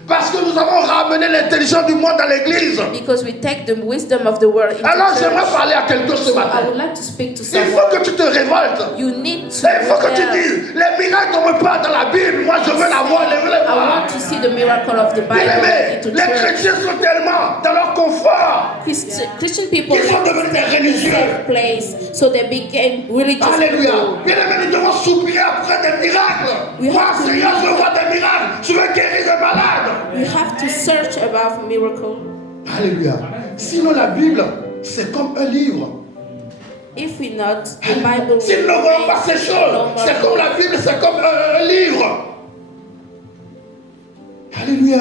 Parce que nous avons ramené l'intelligence du monde dans l'église. Because we take the wisdom of the world into Alors j'aimerais church. parler à quelqu'un ce So I matin. would like to speak to Il someone. faut que tu te révoltes. You need to Et il faut que tu rebel. dises, les miracles dont me parle dans la Bible, moi je veux la voir, je veux les I voir. want to see the miracle of the Bien Bible aimé, into les church. chrétiens sont tellement dans leur confort. Christian people Ils sont like to devenus des stay in a religieux. safe place, so they became religious Alléluia. people. Bien aimé, nous devons soupirer après des miracles. We Moi, have to Seigneur, je veux live. voir des miracles. Je veux guérir des malades. We have to search about miracle. Alléluia. Sinon, la Bible, c'est comme un livre. If we not, the Bible Si nous ne voyons pas ces choses, c'est comme la Bible, c'est comme un livre. Alléluia.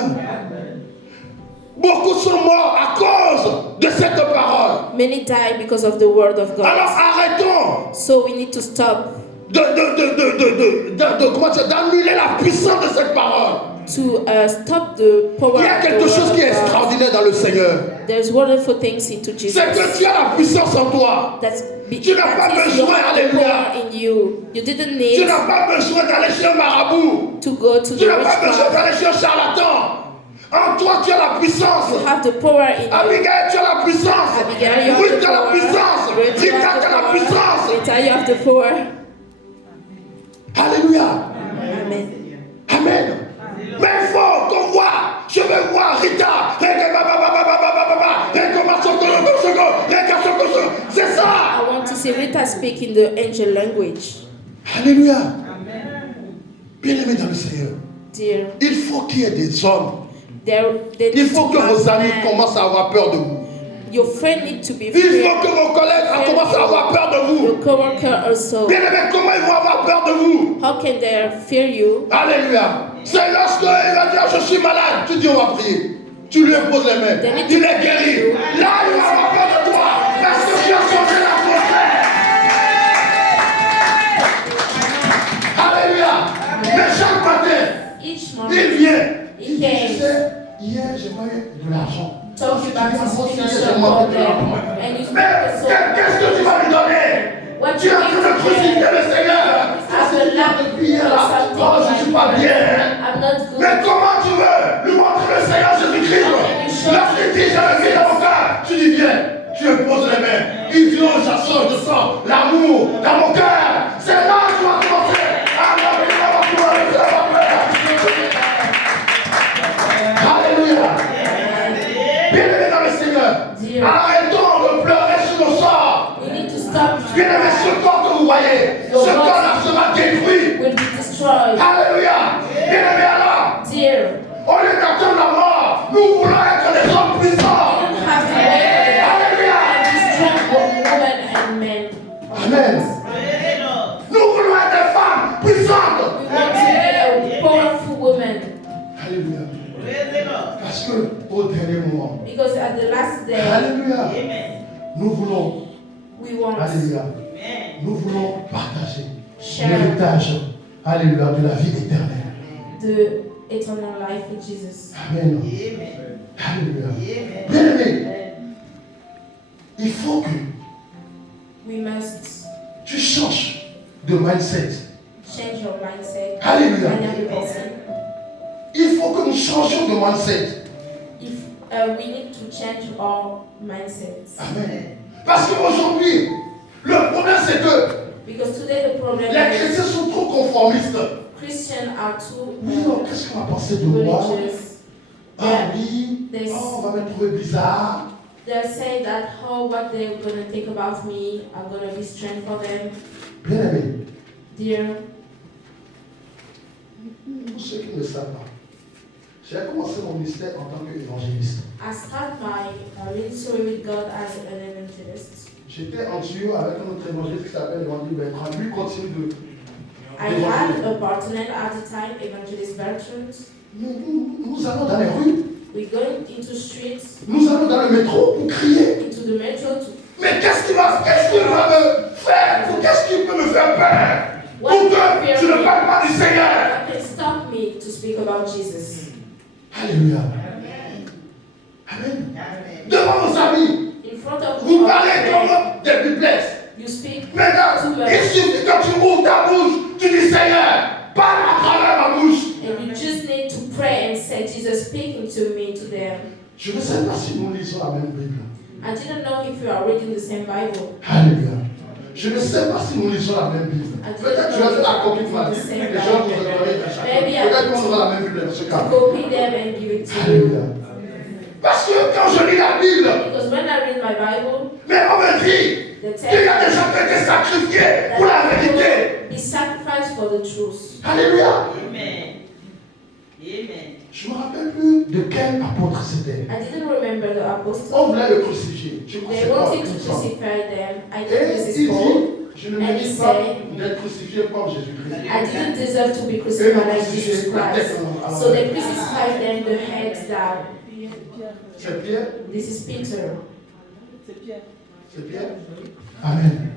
Beaucoup sont morts à cause de cette parole. Many die because of the word of God. Alors arrêtons So we need to stop d'annuler la puissance de cette parole. to stop the power Il y a of the quelque chose word qui est of God. extraordinaire dans le Seigneur. There's wonderful things into Jesus. C'est que tu as la puissance en toi. Tu n'as pas that is besoin, the alléluia. power in you. You didn't Tu need n'as pas besoin d'aller chez un marabout. to go to Tu the n'as pas besoin witchcraft. d'aller chez un charlatan. En toi, tu as la puissance. You have the power in you. Abigail, tu as la puissance. Abigail, you have Ruth, the tu as la power. puissance. Ruth, you Rita, have tu as the la power. puissance. Rita, you have the power. Alléluia. Amen. Amen. Mais il faut qu'on voit. Je veux voir Rita. C'est ça. I want to see Rita speak in the angel language. Alléluia. Bien-aimés dans le Seigneur, Dear, il faut qu'il y ait des hommes. they Il need faut to que have vos amis men. commencent à avoir peur de vous. Your friend need to be Il free. faut que vos collègues commencent à avoir peur de vous. Your coworker also. Bien-aimés, comment ils vont avoir peur de vous? How can they fear you? Alléluia. C'est lorsque il va dire je suis malade, tu dis on va prier. Tu lui imposes les mains. Il est guéri. Là, il va avoir peur de toi. Parce que tu as sauvé l'atmosphère. Alléluia. Mais chaque matin, Each il morning, vient. he Tu came. sais, hier j'ai manqué de l'argent. Talk about his financial J'ai manqué de problem. l'argent. And you Mais speak so qu'est-ce que tu vas lui donner? what Tu es you en train de give to crucifier them. le Seigneur. After that, Depuis hier là, oh, je ne suis pas bien. I'm not good. Mais comment tu veux lui montrer le Seigneur Jésus-Christ? Lorsqu'il dit j'ai le vie dans mon cœur, tu dis viens, tu lui poses les mains. Il dit oh j'assure, je sens l'amour dans mon cœur. C'est là que tu vas commencer. Alléluia. Bien-aimés dans le Seigneur, arrêtons de pleurer sur nos sorts. We need to stop. Bien-aimés, ce corps que vous voyez, ce corps-là sera détruit. Will be destroyed. Alléluia. Bien-aimés alors. Dear, Au lieu d'attendre la mort, nous voulons être des hommes we puissants. don't have to wait Alléluia. for the strong women and men. Amen. Nous voulons être des femmes puissantes. We want to be a powerful woman. Alléluia. Parce que au dernier moment, Because at the last day, Alléluia, nous voulons, we want Alléluia, nous voulons partager share l'héritage, Alléluia, de la vie éternelle. the eternal life with Jesus. Amen. Alléluia. Bien-aimé, il faut que We must tu changes de mindset. change your mindset. Alléluia. Manière de penser. Il faut que nous changions de mindset. If we need to change our mindsets. Amen. Parce qu'aujourd'hui, le problème c'est que Because today the problem Les is chrétiens sont trop conformistes. Christians are too Oui, non, qu'est-ce qu'on va penser de moi? religious. Ah oui, oh, on va me trouver bizarre. They'll say that what they're gonna think about me are gonna be strange for them. Bien aimé, Dear, pour ceux qui ne le savent pas, j'ai commencé mon ministère en tant qu'évangéliste. I start my ministry with God as an evangelist. J'étais en duo avec un autre évangéliste qui s'appelle Évangile Bertrand. Lui continue de. I had a partner at the time, Evangelist Bertrand. Nous allons dans les rues, We go into streets, nous allons dans le métro pour crier. into the metro to Mais qu'est-ce qu'il va me faire? Qu'est-ce qu'il peut me faire peur? Pour que je ne parle pas du Seigneur. what can stop me to speak about Jesus. Alléluia. Amen. Devant nos amis, In front of vous our parlez friends, comme des biblesses. you speak Maintenant, il suffit que tu ouvres ta bouche, tu dis Seigneur, parle à travers ma bouche. and you just need to pray and say, Jesus speaking to me, to them. Je ne sais pas si nous lisons la même Bible. I didn't know if you are reading the same Bible. Alléluia. Je ne sais pas si nous lisons la même Bible. Peut-être que tu as fait la copie de ma Bible. Les gens vous donneront à chaque fois. Peut-être qu'on aura la même Bible dans ce cas. Copy them and give it to you. Alléluia. Parce que quand je lis la Bible, Because when I read my Bible, mais on me dit the qu'il y a des text gens qui ont été sacrifiés pour la vérité. is sacrificed for the truth. Alléluia. Amen. Amen. Je ne me rappelle plus de quel apôtre c'était. I didn't remember the apostles. On voulait le crucifier. Je crois que They c'est Paul, wanted il me to semble. crucify them. I Et think this il is dit, Paul. je ne And mérite he pas said, d'être crucifié comme Jésus-Christ. I didn't deserve to be Et crucified me like crucifier Jesus la tête Christ. en So they crucified them, the heads down. C'est Pierre. This is Peter. C'est Pierre. Amen.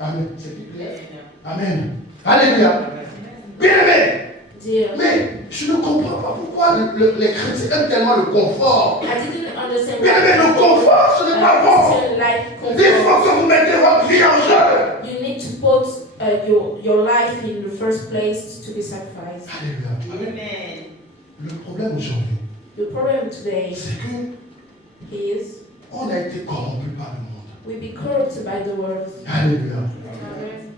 Amen. C'est qui Pierre? Amen. Alléluia. Bien aimé. Dear, Mais je ne comprends pas pourquoi les chrétiens aiment tellement le confort. I didn't understand Bien aimé, le confort, ce n'est pas bon. Christian like Il faut comfort. que vous mettez votre vie en jeu. You need to put your life in the first place to be sacrificed. Alléluia. Amen. Le problème aujourd'hui, The problem today c'est que is on a été corrompu par le monde. we be corrupted by the world. Alléluia.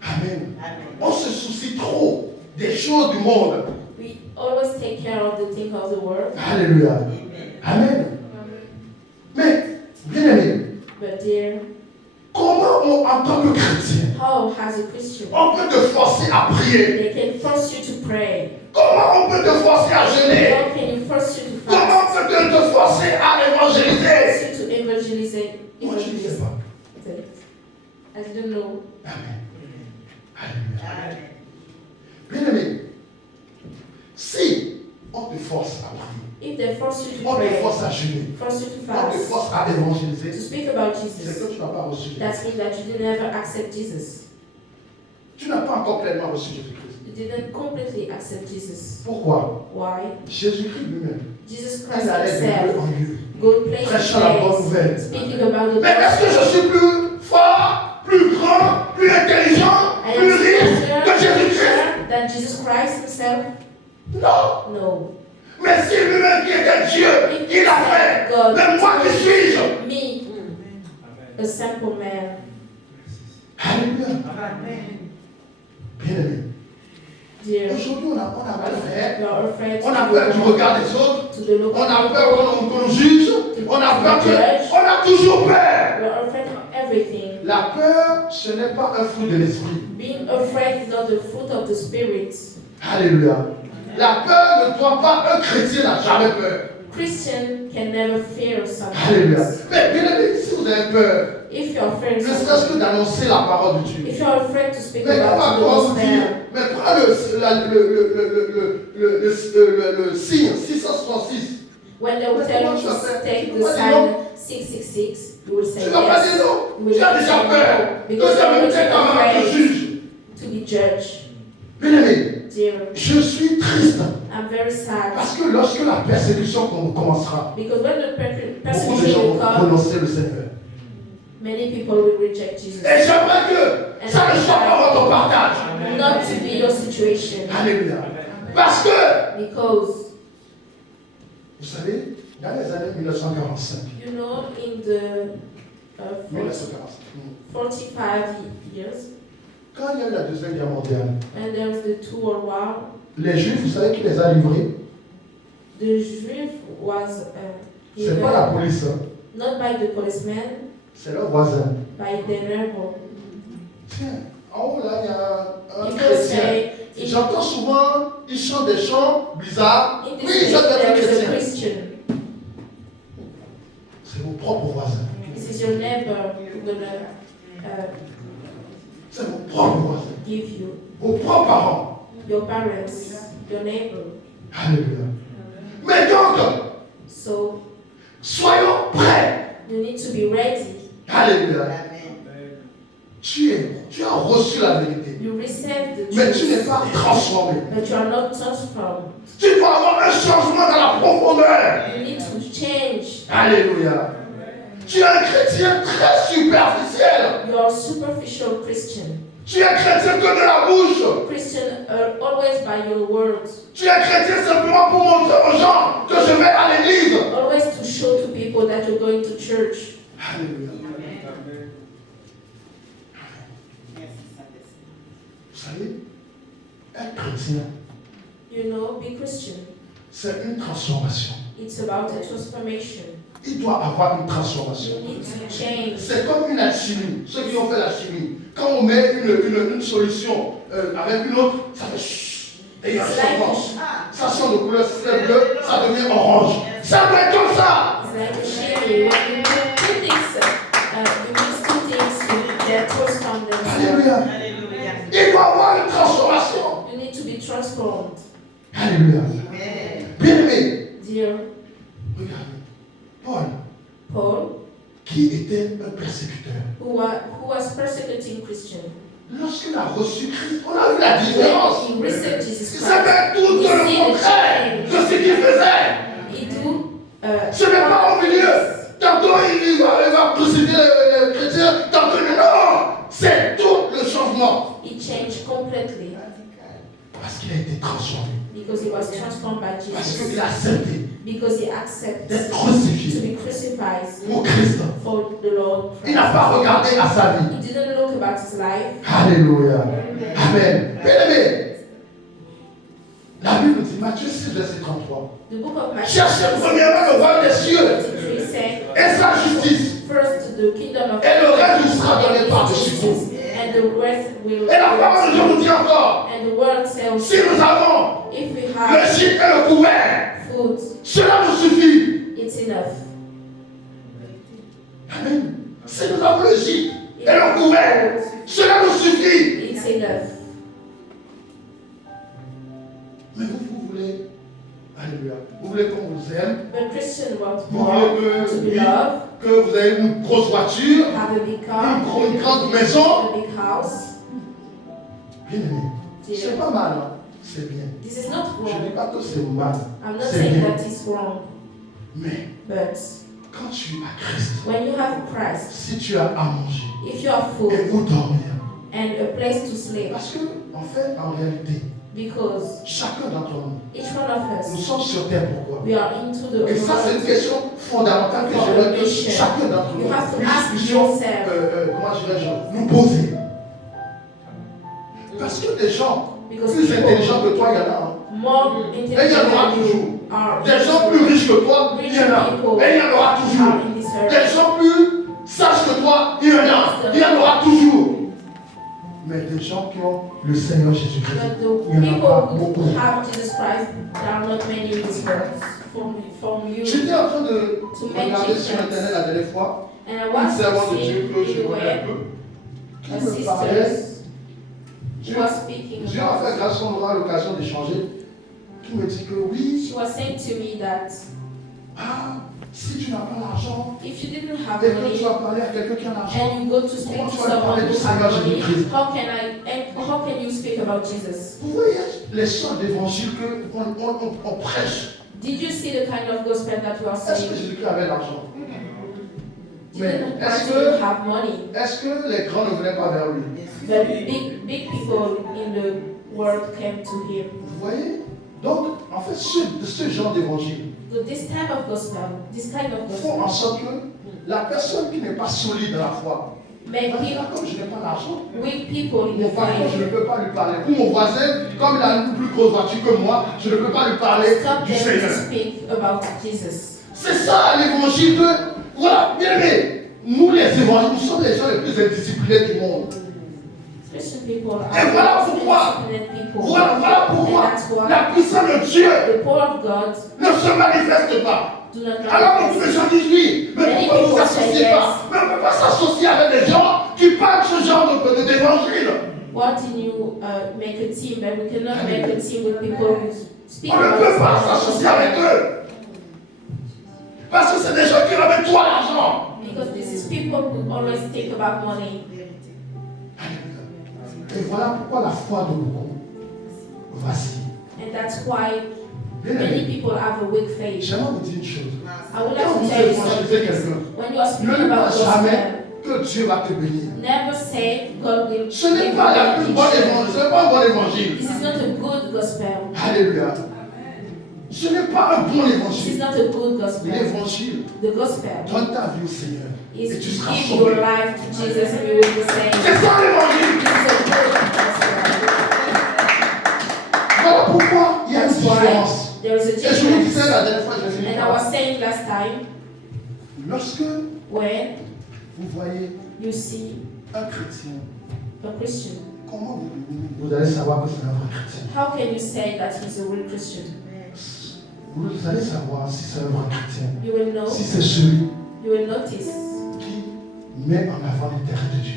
Amen. On se soucie trop des choses du monde. We always take care of the things of the world. Alléluia. Amen. Mais, bien aimé, But dear, comment en tant que chrétien, how as a Christian, on peut te forcer à prier? they can force you to pray? Comment on peut te forcer à jeûner? How can you force you to Comment fast? on peut te forcer à évangéliser? Force you to evangelize? Moi, je ne sais pas. I didn't know. Amen. Alléluia. Bien aimé, si on te force à prier, If they force you to on te pray, force à jeûner, force you to on te fast, force à to évangéliser, speak about c'est Jesus, que tu n'as pas reçu Jésus. that means that you didn't ever accept Jesus. Tu n'as pas encore pleinement reçu Jésus-Christ. You didn't completely accept Jesus. Pourquoi? Why? Jésus-Christ lui-même, Jesus Christ il allait de lieu himself, en lieu, go place prêchant la bonne to nouvelle. place, speaking about the Mais est-ce que je suis plus fort, plus grand, plus intelligent, I plus am riche que stronger Jésus-Christ? than Jesus Christ himself? Non. No. Mais si lui-même qui était Dieu, il a fait. Mais moi qui suis-je? Me, a simple man. Alléluia. Bien aimé. Dear, Aujourd'hui, on a peur. you are afraid On a peur du regard des autres. to the local On a peur qu'on nous juge. On a peur que. On a toujours peur. You are afraid of everything. La peur, ce n'est pas un fruit de l'esprit. Being afraid is not the fruit of the Spirit. Alléluia. La peur ne doit pas. Un chrétien n'a jamais peur. Christian can never fear something. Alléluia. Mais bien aimé, si vous avez peur, If you are afraid ne of serait-ce something, que d'annoncer la parole de Dieu. if you are afraid to speak Mais about comment the vous dire? gospel, Mais prends le signe 666. when they will tell you to take the sign 666, you will say Tu ne vas pas dire yes. non. Tu as déjà peur. Because Que you tu are quand même te afraid juge. to be judged. Bien aimé, Dear, je suis triste. I'm very sad. Parce que lorsque la persécution commencera, Because when the beaucoup de gens persecution vont will come, renoncer le Seigneur. many people will reject Jesus. Et j'aimerais que ça ne soit pas votre partage. Not to be your situation. Alléluia. Parce que, Because, vous savez, dans les années 1945, you know, in the 1945, 45 years, Quand il y a eu la Deuxième Guerre mondiale, And there was the two World War. les Juifs, vous savez qui les a livrés? The Jew was C'est pas la police, hein. not by the policeman, C'est leur voisin. by the neighbor. Tiens, en haut là, il y a un People chrétien. say in J'entends souvent, ils chantent des chants bizarres. in Oui, this ça place doit être un there is a chrétien. Christian. C'est vos propres voisins. This is your neighbor who gonna C'est vos propres voisins. give you Vos propres parents. your parents, your neighbor. Alléluia. Mais donc, So soyons prêts. you need to be ready. Alléluia. Amen. Tu as reçu la vérité. You receive the Mais tu n'es truth, pas transformé. but you are not transformed. Tu dois avoir un changement dans la profondeur. You need to change. Alléluia. Tu es un chrétien très superficiel. You are a superficial Christian. Tu es chrétien que de la bouche. Christian are always by your words. Tu es chrétien simplement pour montrer aux gens que je vais à l'église. Always to show to people that you're going to church. Alléluia. Merci, Saint-Esprit. Vous savez, être chrétien, You know, be Christian. c'est une transformation. It's about a transformation. Il doit avoir une transformation. You need to change. C'est comme une alchimie. Ceux qui ont fait la chimie, quand on met une solution avec une autre, ça fait chut, et il y a un It's like, changement. Ça change de couleur, si c'est bleu, ça devient orange. Ça doit être comme ça. it's like a chimney. When you put two things, you mix two things, they transform themselves. Alléluia. Alléluia. Il doit avoir une transformation. You need to be transformed. Alléluia. Amen. Bien-aimé, Dear regardez. Paul, Paul, qui était un persécuteur. who was persecuting Christian, Lorsqu'il a reçu Christ, on a vu la différence. when he received Jesus Il Christ, savait tout you le see the contraire change. de ce qu'il faisait. He do. Ce n'est pas au milieu. Tantôt il va crucifier les chrétiens, tantôt non. C'est tout le changement. He changed completely Parce qu'il a été transformé. because he was transformed by Parce qu'il Jesus. a accepté Because he accepted d'être to crucifié be crucified pour Christ. for the Lord Il n'a Christ. pas regardé à sa vie. He didn't look about his life. Alléluia. Amen. Bien-aimé, la Bible dit, Matthieu 6, verset 33. The book of Matthew Cherchez premièrement le royaume des cieux 23 said, et sa justice. first the kingdom of Et le reste vous sera and donné his par-dessus justice, and the rest will. Et la parole de Dieu nous dit encore, And the word says, si nous avons if we le have gîte et le couvert, food, cela nous suffit. it's enough. Amen. Si nous avons le gîte et le couvert, cela nous suffit. It's enough. Mais vous voulez, alléluia, vous voulez qu'on vous aime, But Christian want vous more voulez to be loved, que vous ayez une grosse voiture, have a big car, une grande maison. a big house. Bien aimé, c'est pas mal, hein? C'est bien. This is not Je ne dis wrong. pas que c'est mal, I'm not c'est saying bien. that it's wrong. Mais But quand tu as Christ, when you have Christ, si tu as à manger if you have et food où dormir, and a place to sleep, parce que en fait, en réalité, because chacun d'entre nous, each one of nous us, sommes sur terre pourquoi? we are into the Et ça, c'est une world. question fondamentale que j'aimerais que chacun d'entre nous You have to puisse ask puissions, yourself. comment dirais-je, nous poser. Parce que des gens Because plus intelligents people que toi, il y en a. Hein. more Et il y en aura intelligent than toujours. you are, Des gens plus riches que toi, il y en a. Et il y en aura toujours. are in this earth. Des gens plus sages que toi, il y en a. Il y en aura toujours. Mais des gens qui ont le Seigneur Jésus-Christ, But the il n'y en a pas people beaucoup. who have Jesus Christ, there are not many in this world. From you J'étais en train de to make regarder sur difference. Internet la dernière fois And I une was servante de Dieu seeing que je the connais un web, peu, qui a me parlait. sisters who was speaking Dieu a fait about. grâce qu'on aura l'occasion d'échanger, qui me dit que oui, She was saying to me that si tu n'as pas l'argent if you didn't have et que money tu vas parler à quelqu'un qui a l'argent, and you go to speak comment to tu vas someone parler who du Seigneur has money, Jésus-Christ? how can you speak about Jesus? Vous voyez les chants d'évangile qu'on prêche. Did you see the kind of gospel that you are Est-ce que saying? Jésus-Christ avait l'argent? Mais Didn't est-ce Christ que, have money? est-ce que les grands ne venaient pas vers lui? But big people in the world came to him. Vous voyez? Donc, en fait, ce genre d'évangile So this kind of gospel font en sorte que la personne qui n'est pas solide dans la foi Make Parce que people, comme je n'ai pas d'argent, weak people in mon the patron, je ne family. peux pas lui parler. Ou mon voisin, comme il a une plus grosse voiture que moi, je ne peux pas lui parler Stop du them Seigneur. to speak about Jesus. C'est ça l'évangile de... Voilà, bien aimé. Nous les évangélistes, nous sommes les gens les plus indisciplinés du monde. Christian people are Et voilà pourquoi. disciplined people. Voilà pourquoi And that's why la puissance de Dieu the power of God ne se manifeste pas. do not Alors beaucoup de gens disent oui, mais pourquoi vous ne associez pas? Mais on ne peut pas s'associer avec des gens qui parlent ce genre d'évangile. Why didn't you make a team? But we cannot make a team with people who speak On ne about peut pas s'associer avec eux. Parce que c'est des gens qui ramènent toi l'argent. because this is people who always think about money. Et voilà pourquoi la foi de beaucoup vacille. And that's why Bien many aimé, people have a weak faith. j'aimerais vous dire une chose. I would like Quand to vous tell you évangélisez something. quelqu'un, When you are ne speaking dis pas about jamais gospel, que Dieu va te bénir. never say God will Ce n'est give pas la you plus bonne benediction. évangile, ce n'est pas un bon évangile. This is not a good gospel. Alléluia. Ce n'est pas un bon This is évangile. not a good gospel. L'évangile, The gospel donne ta vie au Seigneur is et tu to seras give sauvé. your life to Jesus and you will be saved. C'est ça l'évangile. This is a good gospel. Voilà pourquoi il y a une That's why différence. there is a Et je vous disais difference. la dernière fois, je l'ai And I was saying last time, lorsque when vous voyez you see un chrétien, a Christian, comment vous allez savoir que c'est un vrai chrétien? how can you say that he's a real Christian? Vous allez savoir si c'est un vrai chrétien. You will know, Si c'est celui you will notice qui met en avant l'intérêt de Dieu.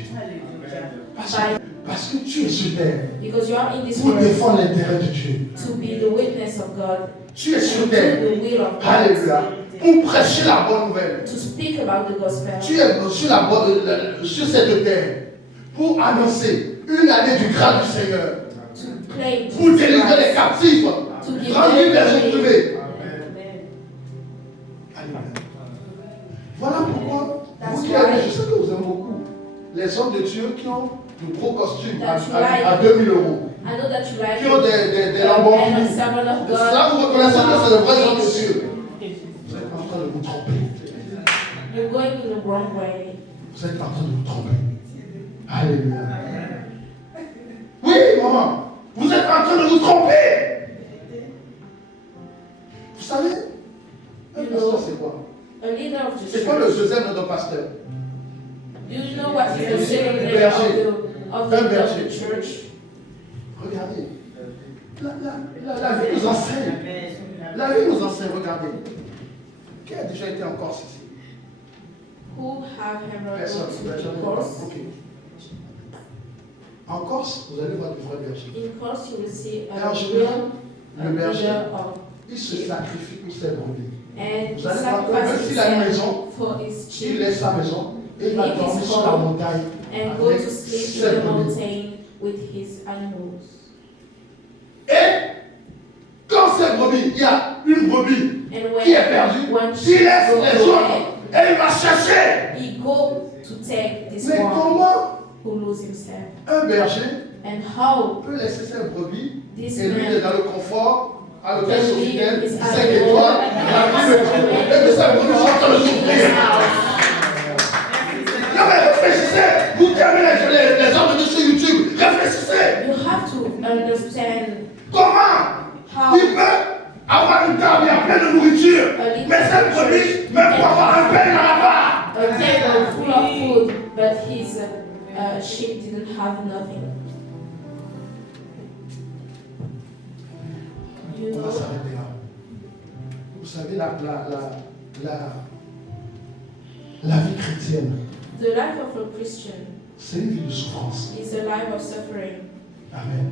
Parce que tu es sur terre because you are in this pour world défendre l'intérêt de Dieu. to be the witness of God, Tu es sur to do terre. the will of God, Alléluia. Pour prêcher la bonne nouvelle. to speak about the gospel, Tu es sur cette terre pour annoncer une année du grâce du Seigneur. to claim Pour délivrer les Jesus captifs. Christ, to give Rendre les them opprimés. Amen. Alléluia. Voilà pourquoi vous That's qui avez, why. je sais que vous aimez beaucoup les hommes de Dieu qui ont de gros costumes That's à right. 2000 euros. I know that you like Qui ont des and Lamborghini. a servant of God. Là, vous reconnaissez que c'est le vrai homme de Wow. Dieu. Vous êtes en train de vous tromper. You're going in the wrong way. Vous êtes en train de vous tromper. Alléluia. Oui, maman. Vous êtes en train de vous tromper. Vous savez, un pasteur, c'est quoi? A leader of the C'est quoi le church. deuxième nom d'un pasteur? Do you know what is the second name Berger. of the Un leader of berger. the church? Regardez. La vie nous enseigne. La vie nous enseigne, regardez. Qui a déjà été en Corse ici? Who have ever Personne. gone to Personne. the course? Ok. En Corse, vous allez voir du vrai berger. In course, you will see Et a en général, real le berger, leader of, il se sacrifie pour ses brebis. and Vous allez voir que même sacrifices s'il a une himself maison, for his il sheep laisse sa maison et il va Leave his dormir sur la home montagne and go avec to sleep ses in the brebis. mountain with his animals. Et quand ces brebis, il y a une brebis And qui est perdue, when il laisse go les away, autres et il va chercher. he go to take this Mais one comment who lose himself. un berger And how peut laisser ses brebis this et lui il est man dans le confort, à l'hôtel can Sofitel, leave his 5 animal étoiles, la vie de et que ses brebis sont en train de souffrir. Non mais réfléchissez, vous qui avez les hommes de sur YouTube, réfléchissez. you have to understand Comment how il peut avoir une table, il y a plein de nourriture, mais cette brebis, même pour avoir un pain, il n'en a pas. a table full of food, but his sheep didn't have nothing. You On va know, s'arrêter là. Vous savez, la vie chrétienne, the life of a Christian c'est une vie de souffrance. is a life of suffering. Amen.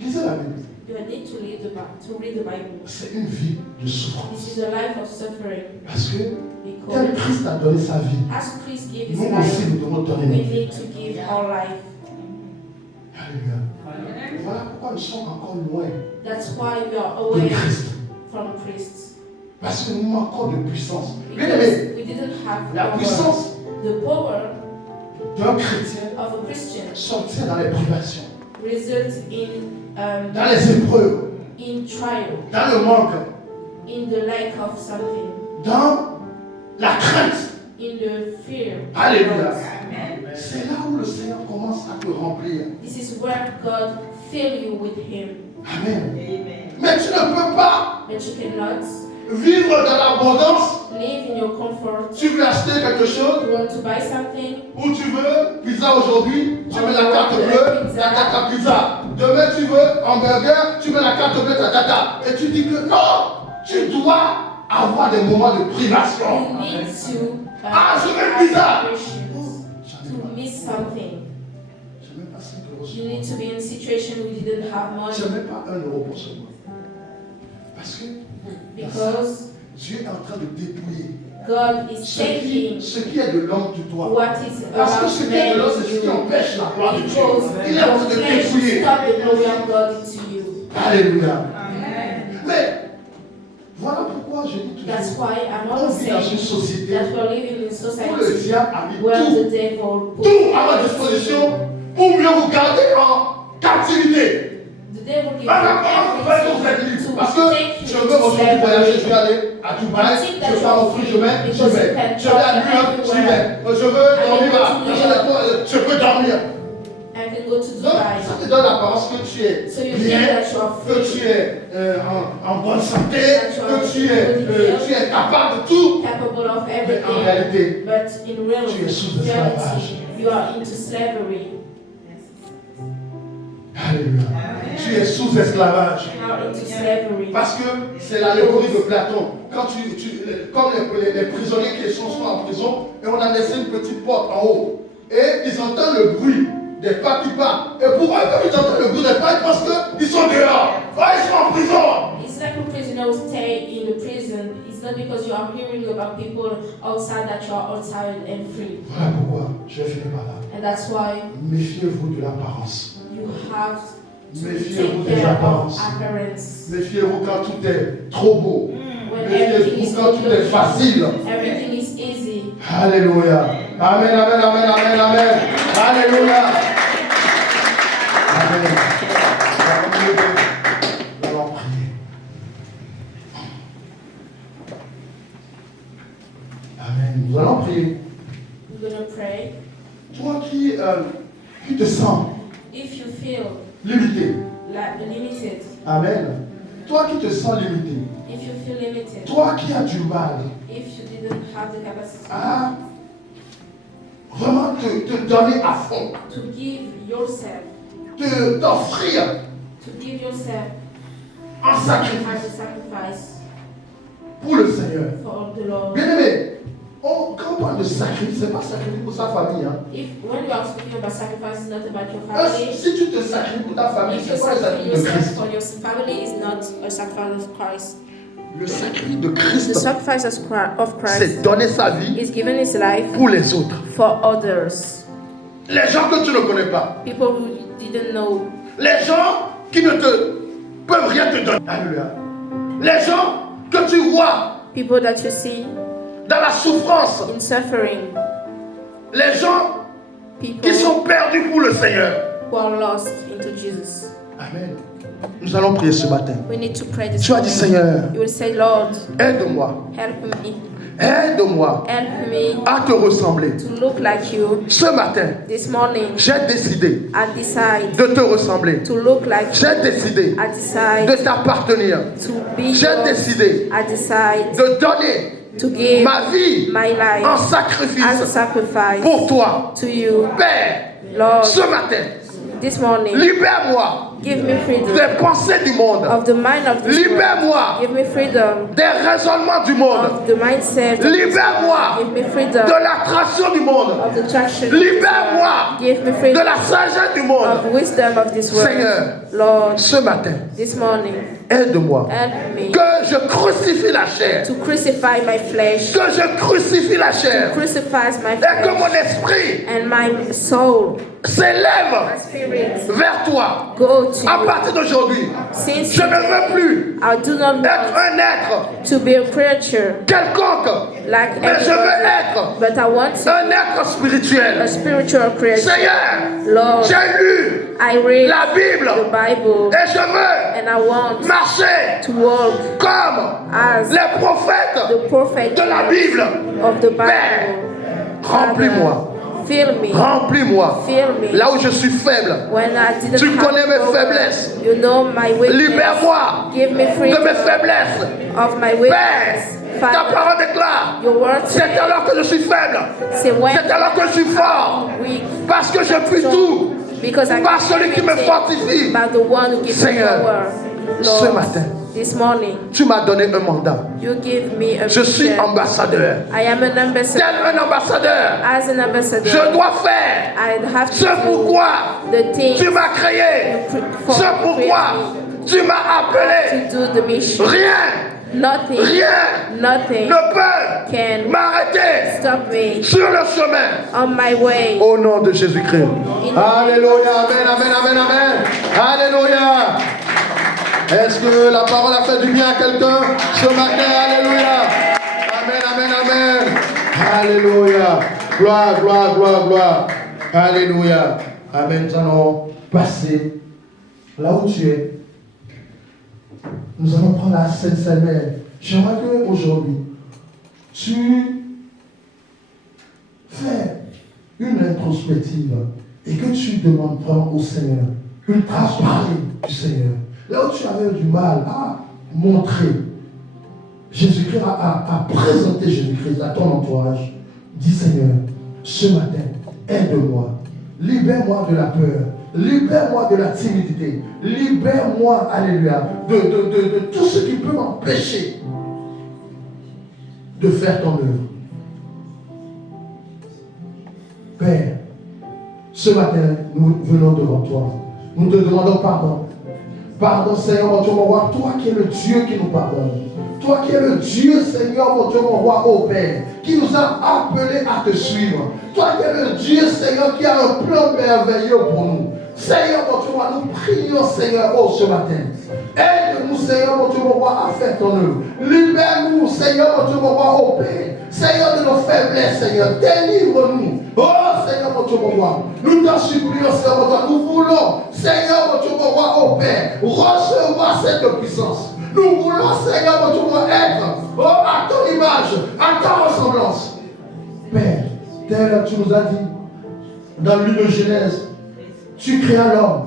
Lisez la Bible. You need to read the Bible. C'est une vie de This souffrance. is a life of suffering Parce que tel because Christ a donné sa vie, as Christ gave his nous aussi life, nous devons donner we notre vie. need to give our life. Alléluia. Voilà pourquoi nous sommes encore loin That's why we are de away Christ. from Christ. Parce que nous manquons de puissance. Bien aimé, Because we didn't have la power. puissance The power d'un chrétien of a Christian sortir dans les privations, results in dans les épreuves, trial, dans le manque, in the lack of something, dans la crainte. in the fear. Alléluia. C'est là où le Seigneur commence à te remplir. This is where God fill you with Him. Amen. Amen. Mais tu ne peux pas But you cannot vivre dans l'abondance. live in your comfort. Tu veux acheter quelque chose You want to buy something, où tu veux pizza aujourd'hui, tu mets la carte bleue, la carte pizza. Demain tu veux hamburger, tu mets la carte bleue, ta. Et tu dis que non, tu dois avoir des moments de privation. you need to Ah, je veux have pizza. situations to miss something. Je n'ai même pas 5 euros sur You moi. need to be in a situation where you didn't have Je money n'ai même pas 1 euro pour ce mois. Parce que because Dieu est en train de dépouiller God is taking ce qui est de l'homme de toi. what is Parce que around ce qui est de l'homme, c'est ce qui empêche la gloire de Dieu. Il est en train de dépouiller. Stop the glory of God into you. Alléluia. Mais voilà pourquoi je dis That's toujours, why I'm on always vit dans une saying société that we're living in a où le society diable a mis where tout, the devil tout à votre disposition pour mieux vous garder en captivité. the devil gives Parce you everything to que take je you veux to aujourd'hui voyager, je slavery. vais aller à Dubaï, je vais en Afrique, je vais. Je vais à New York, je vais. Je veux dormir je peux dormir. I can go to Donc, Dubai. ça te donne l'apparence que tu es So you bien, think that you are que free, tu es en bonne santé, que tu es capable de tout. capable of Mais en everything, réalité, but in tu es sous esclavage. reality, you are into slavery. Alléluia. Tu es sous esclavage. You are into slavery. Parce que c'est l'allégorie de Platon. Quand comme les prisonniers qui sont en prison, et on a laissé une petite porte en haut. Et ils entendent le bruit des pas qui partent. Et pour eux, comme ils entendent le bruit des pas, ils pensent qu'ils sont dehors. Ah, ils sont en prison. It's like a prisoner will stay in the prison. It's not because you are hearing about people outside that you are outside and free. Voilà pourquoi je vais finir par là. And that's why Méfiez-vous de l'apparence. you have to Méfiez-vous take des care of apparences. appearance. Méfiez-vous quand tout est trop beau. When everything is Méfiez-vous quand tout est good, facile. everything is easy. Alléluia. Amen, amen, amen, amen, amen. Alléluia. Amen. Nous allons prier. Amen. Nous allons prier. We're going to pray. Toi qui te sens If you feel limité. like limited, Amen. Toi qui te sens limité. if you feel limited, Toi qui as du mal if you didn't have the capacity à vraiment te donner à fond, to give yourself, t'offrir to give yourself en as sacrifice a sacrifice pour le Seigneur. for the Lord. Bien aimé, quand on parle de sacrifice, ce n'est pas sacrifice pour sa famille. Hein. If when you are speaking about sacrifice, it's not about your family. Si tu te sacrifies pour ta famille, If you c'est pas le sacrifice sacrifice de yourself Christ. for your family, is not a sacrifice of Christ. Le sacrifice de The Christ, sacrifice of Christ c'est donner sa vie is giving his life pour les autres. for others. Les gens que tu ne connais pas. People who didn't know. Les gens qui ne peuvent rien te donner. Alléluia. Les gens que tu vois People that you see dans la souffrance. in suffering. Les gens People qui sont perdus pour le Seigneur. who are lost into Jesus. Amen. Nous allons prier ce matin. We need to pray this Tu as dit, morning. Seigneur, You will say, Lord, aide-moi. help me. Aide-moi Help me à te ressembler. to look like you. Ce matin, This morning, j'ai décidé I decide de te ressembler. to look like you. J'ai décidé I decide de t'appartenir. to be J'ai yours. décidé I decide de donner to give ma vie my life en as a sacrifice sacrifice pour toi. to you. Père, Lord, ce matin, this morning, libère-moi give me freedom des pensées du monde. of the mind of this world. Libère-moi Give me freedom des raisonnements du monde. of the mindset of this Libère-moi world. Give me freedom de l'attraction du monde. of the traction of this Libère-moi world. Give me de freedom la sagesse du monde. of wisdom of this world. Seigneur, Lord, ce matin, this morning, aide-moi. help me Que je crucifie la chair. to crucify my flesh, Que je crucifie la chair. crucify my Et que flesh, mon esprit and my soul, s'élève my spirit, vers toi. go to À you. partir d'aujourd'hui, Since je ne veux plus I do not être want un être to be a creature quelconque, like mais je veux everybody, être but I want to un être be a spirituel. spiritual creature. Seigneur, Lord, j'ai lu I read la the Bible Bible et je veux and I want marcher to walk comme as les prophètes the prophet de la Bible. of the Père, Bible. remplis-moi. Father, Fill me. Remplis-moi. Fill me. Là où je suis faible. When I didn't Tu have connais mes power, faiblesses. You know my weakness. Libère-moi Give me de freedom mes faiblesses. of my Père, weakness. ta Father, parole déclare. your word C'est says, alors que je suis faible. say when C'est alors que je suis fort. weak, Parce que je puis tout. because I Par can celui qui me everything fortifie. by the one who gives me Seigneur, power. ce Lord, matin, this morning, tu m'as donné un mandat. you give me a Je suis vision. ambassadeur. I am an ambassador. Tel un ambassadeur. As an ambassador, Je dois faire I have to ce pourquoi do the things tu m'as créé. for Ce pourquoi tu m'as appelé. to do the mission. Rien, Nothing, rien nothing ne peut can m'arrêter stop me sur le chemin. on my way. Au nom de Jésus-Christ. Alléluia. Amen, amen, amen, amen. Alléluia. Est-ce que la parole a fait du bien à quelqu'un ce matin? Alléluia. Amen, amen, amen. Alléluia. Gloire, gloire, gloire, gloire. Alléluia. Amen. Nous allons passer là où tu es. Nous allons prendre la Sainte Seigneur. J'aimerais que aujourd'hui, tu fais une introspective et que tu demandes vraiment au Seigneur, à parler du Seigneur. Là où tu avais du mal à montrer Jésus-Christ, à présenter Jésus-Christ à ton entourage, dis Seigneur, ce matin, aide-moi, libère-moi de la peur, libère-moi de la timidité, libère-moi, alléluia, de tout ce qui peut m'empêcher de faire ton œuvre. Père, ce matin, nous venons devant toi. Nous te demandons pardon. Pardon, Seigneur, mon Dieu, mon roi, toi qui es le Dieu qui nous pardonne. Toi qui es le Dieu, Seigneur, mon Dieu, mon roi, ô Père, qui nous a appelés à te suivre. Toi qui es le Dieu, Seigneur, qui a un plan merveilleux pour nous. Seigneur, mon Dieu, nous prions, Seigneur, ce matin. Aide-nous, Seigneur, mon Dieu, mon roi, à faire ton œuvre. Libère-nous, Seigneur, mon Dieu, mon roi, ô Père. Seigneur, de nos faiblesses, Seigneur, délivre-nous. Oh, Seigneur, mon Dieu, mon roi, nous t'en supplions, Seigneur, mon Dieu, nous voulons, Seigneur, mon Dieu, mon roi, ô Père, recevoir cette puissance. Nous voulons, Seigneur, mon Dieu, mon être, oh, à ton image, à ta ressemblance. Père, tel tu nous as dit, dans le livre de Genèse, tu créas l'homme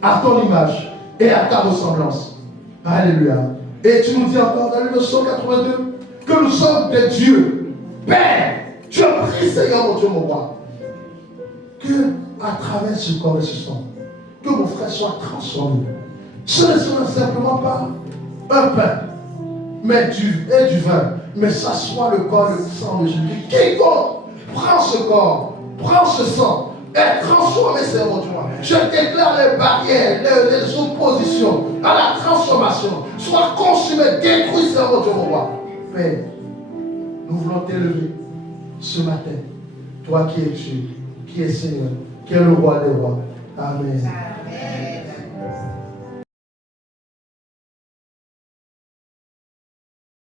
à ton image et à ta ressemblance. Alléluia. Et tu nous dis encore dans le livre 182 que nous sommes des dieux. Père, tu as pris, Seigneur, mon Dieu, mon roi, que à travers ce corps et ce sang, que mon frère soit transformé. Ce ne sera simplement pas un pain, mais du vin, mais ça soit le corps et le sang de Jésus. Quiconque prend ce corps, prend ce sang, est transformé, Seigneur, mon Dieu. Je déclare les barrières, les oppositions à la transformation, soient consumées, détruites, Seigneur, mon Dieu, mon roi. Père, nous voulons t'élever ce matin. Toi qui es Dieu, qui es Seigneur, qui es le roi des rois. Amen. Amen.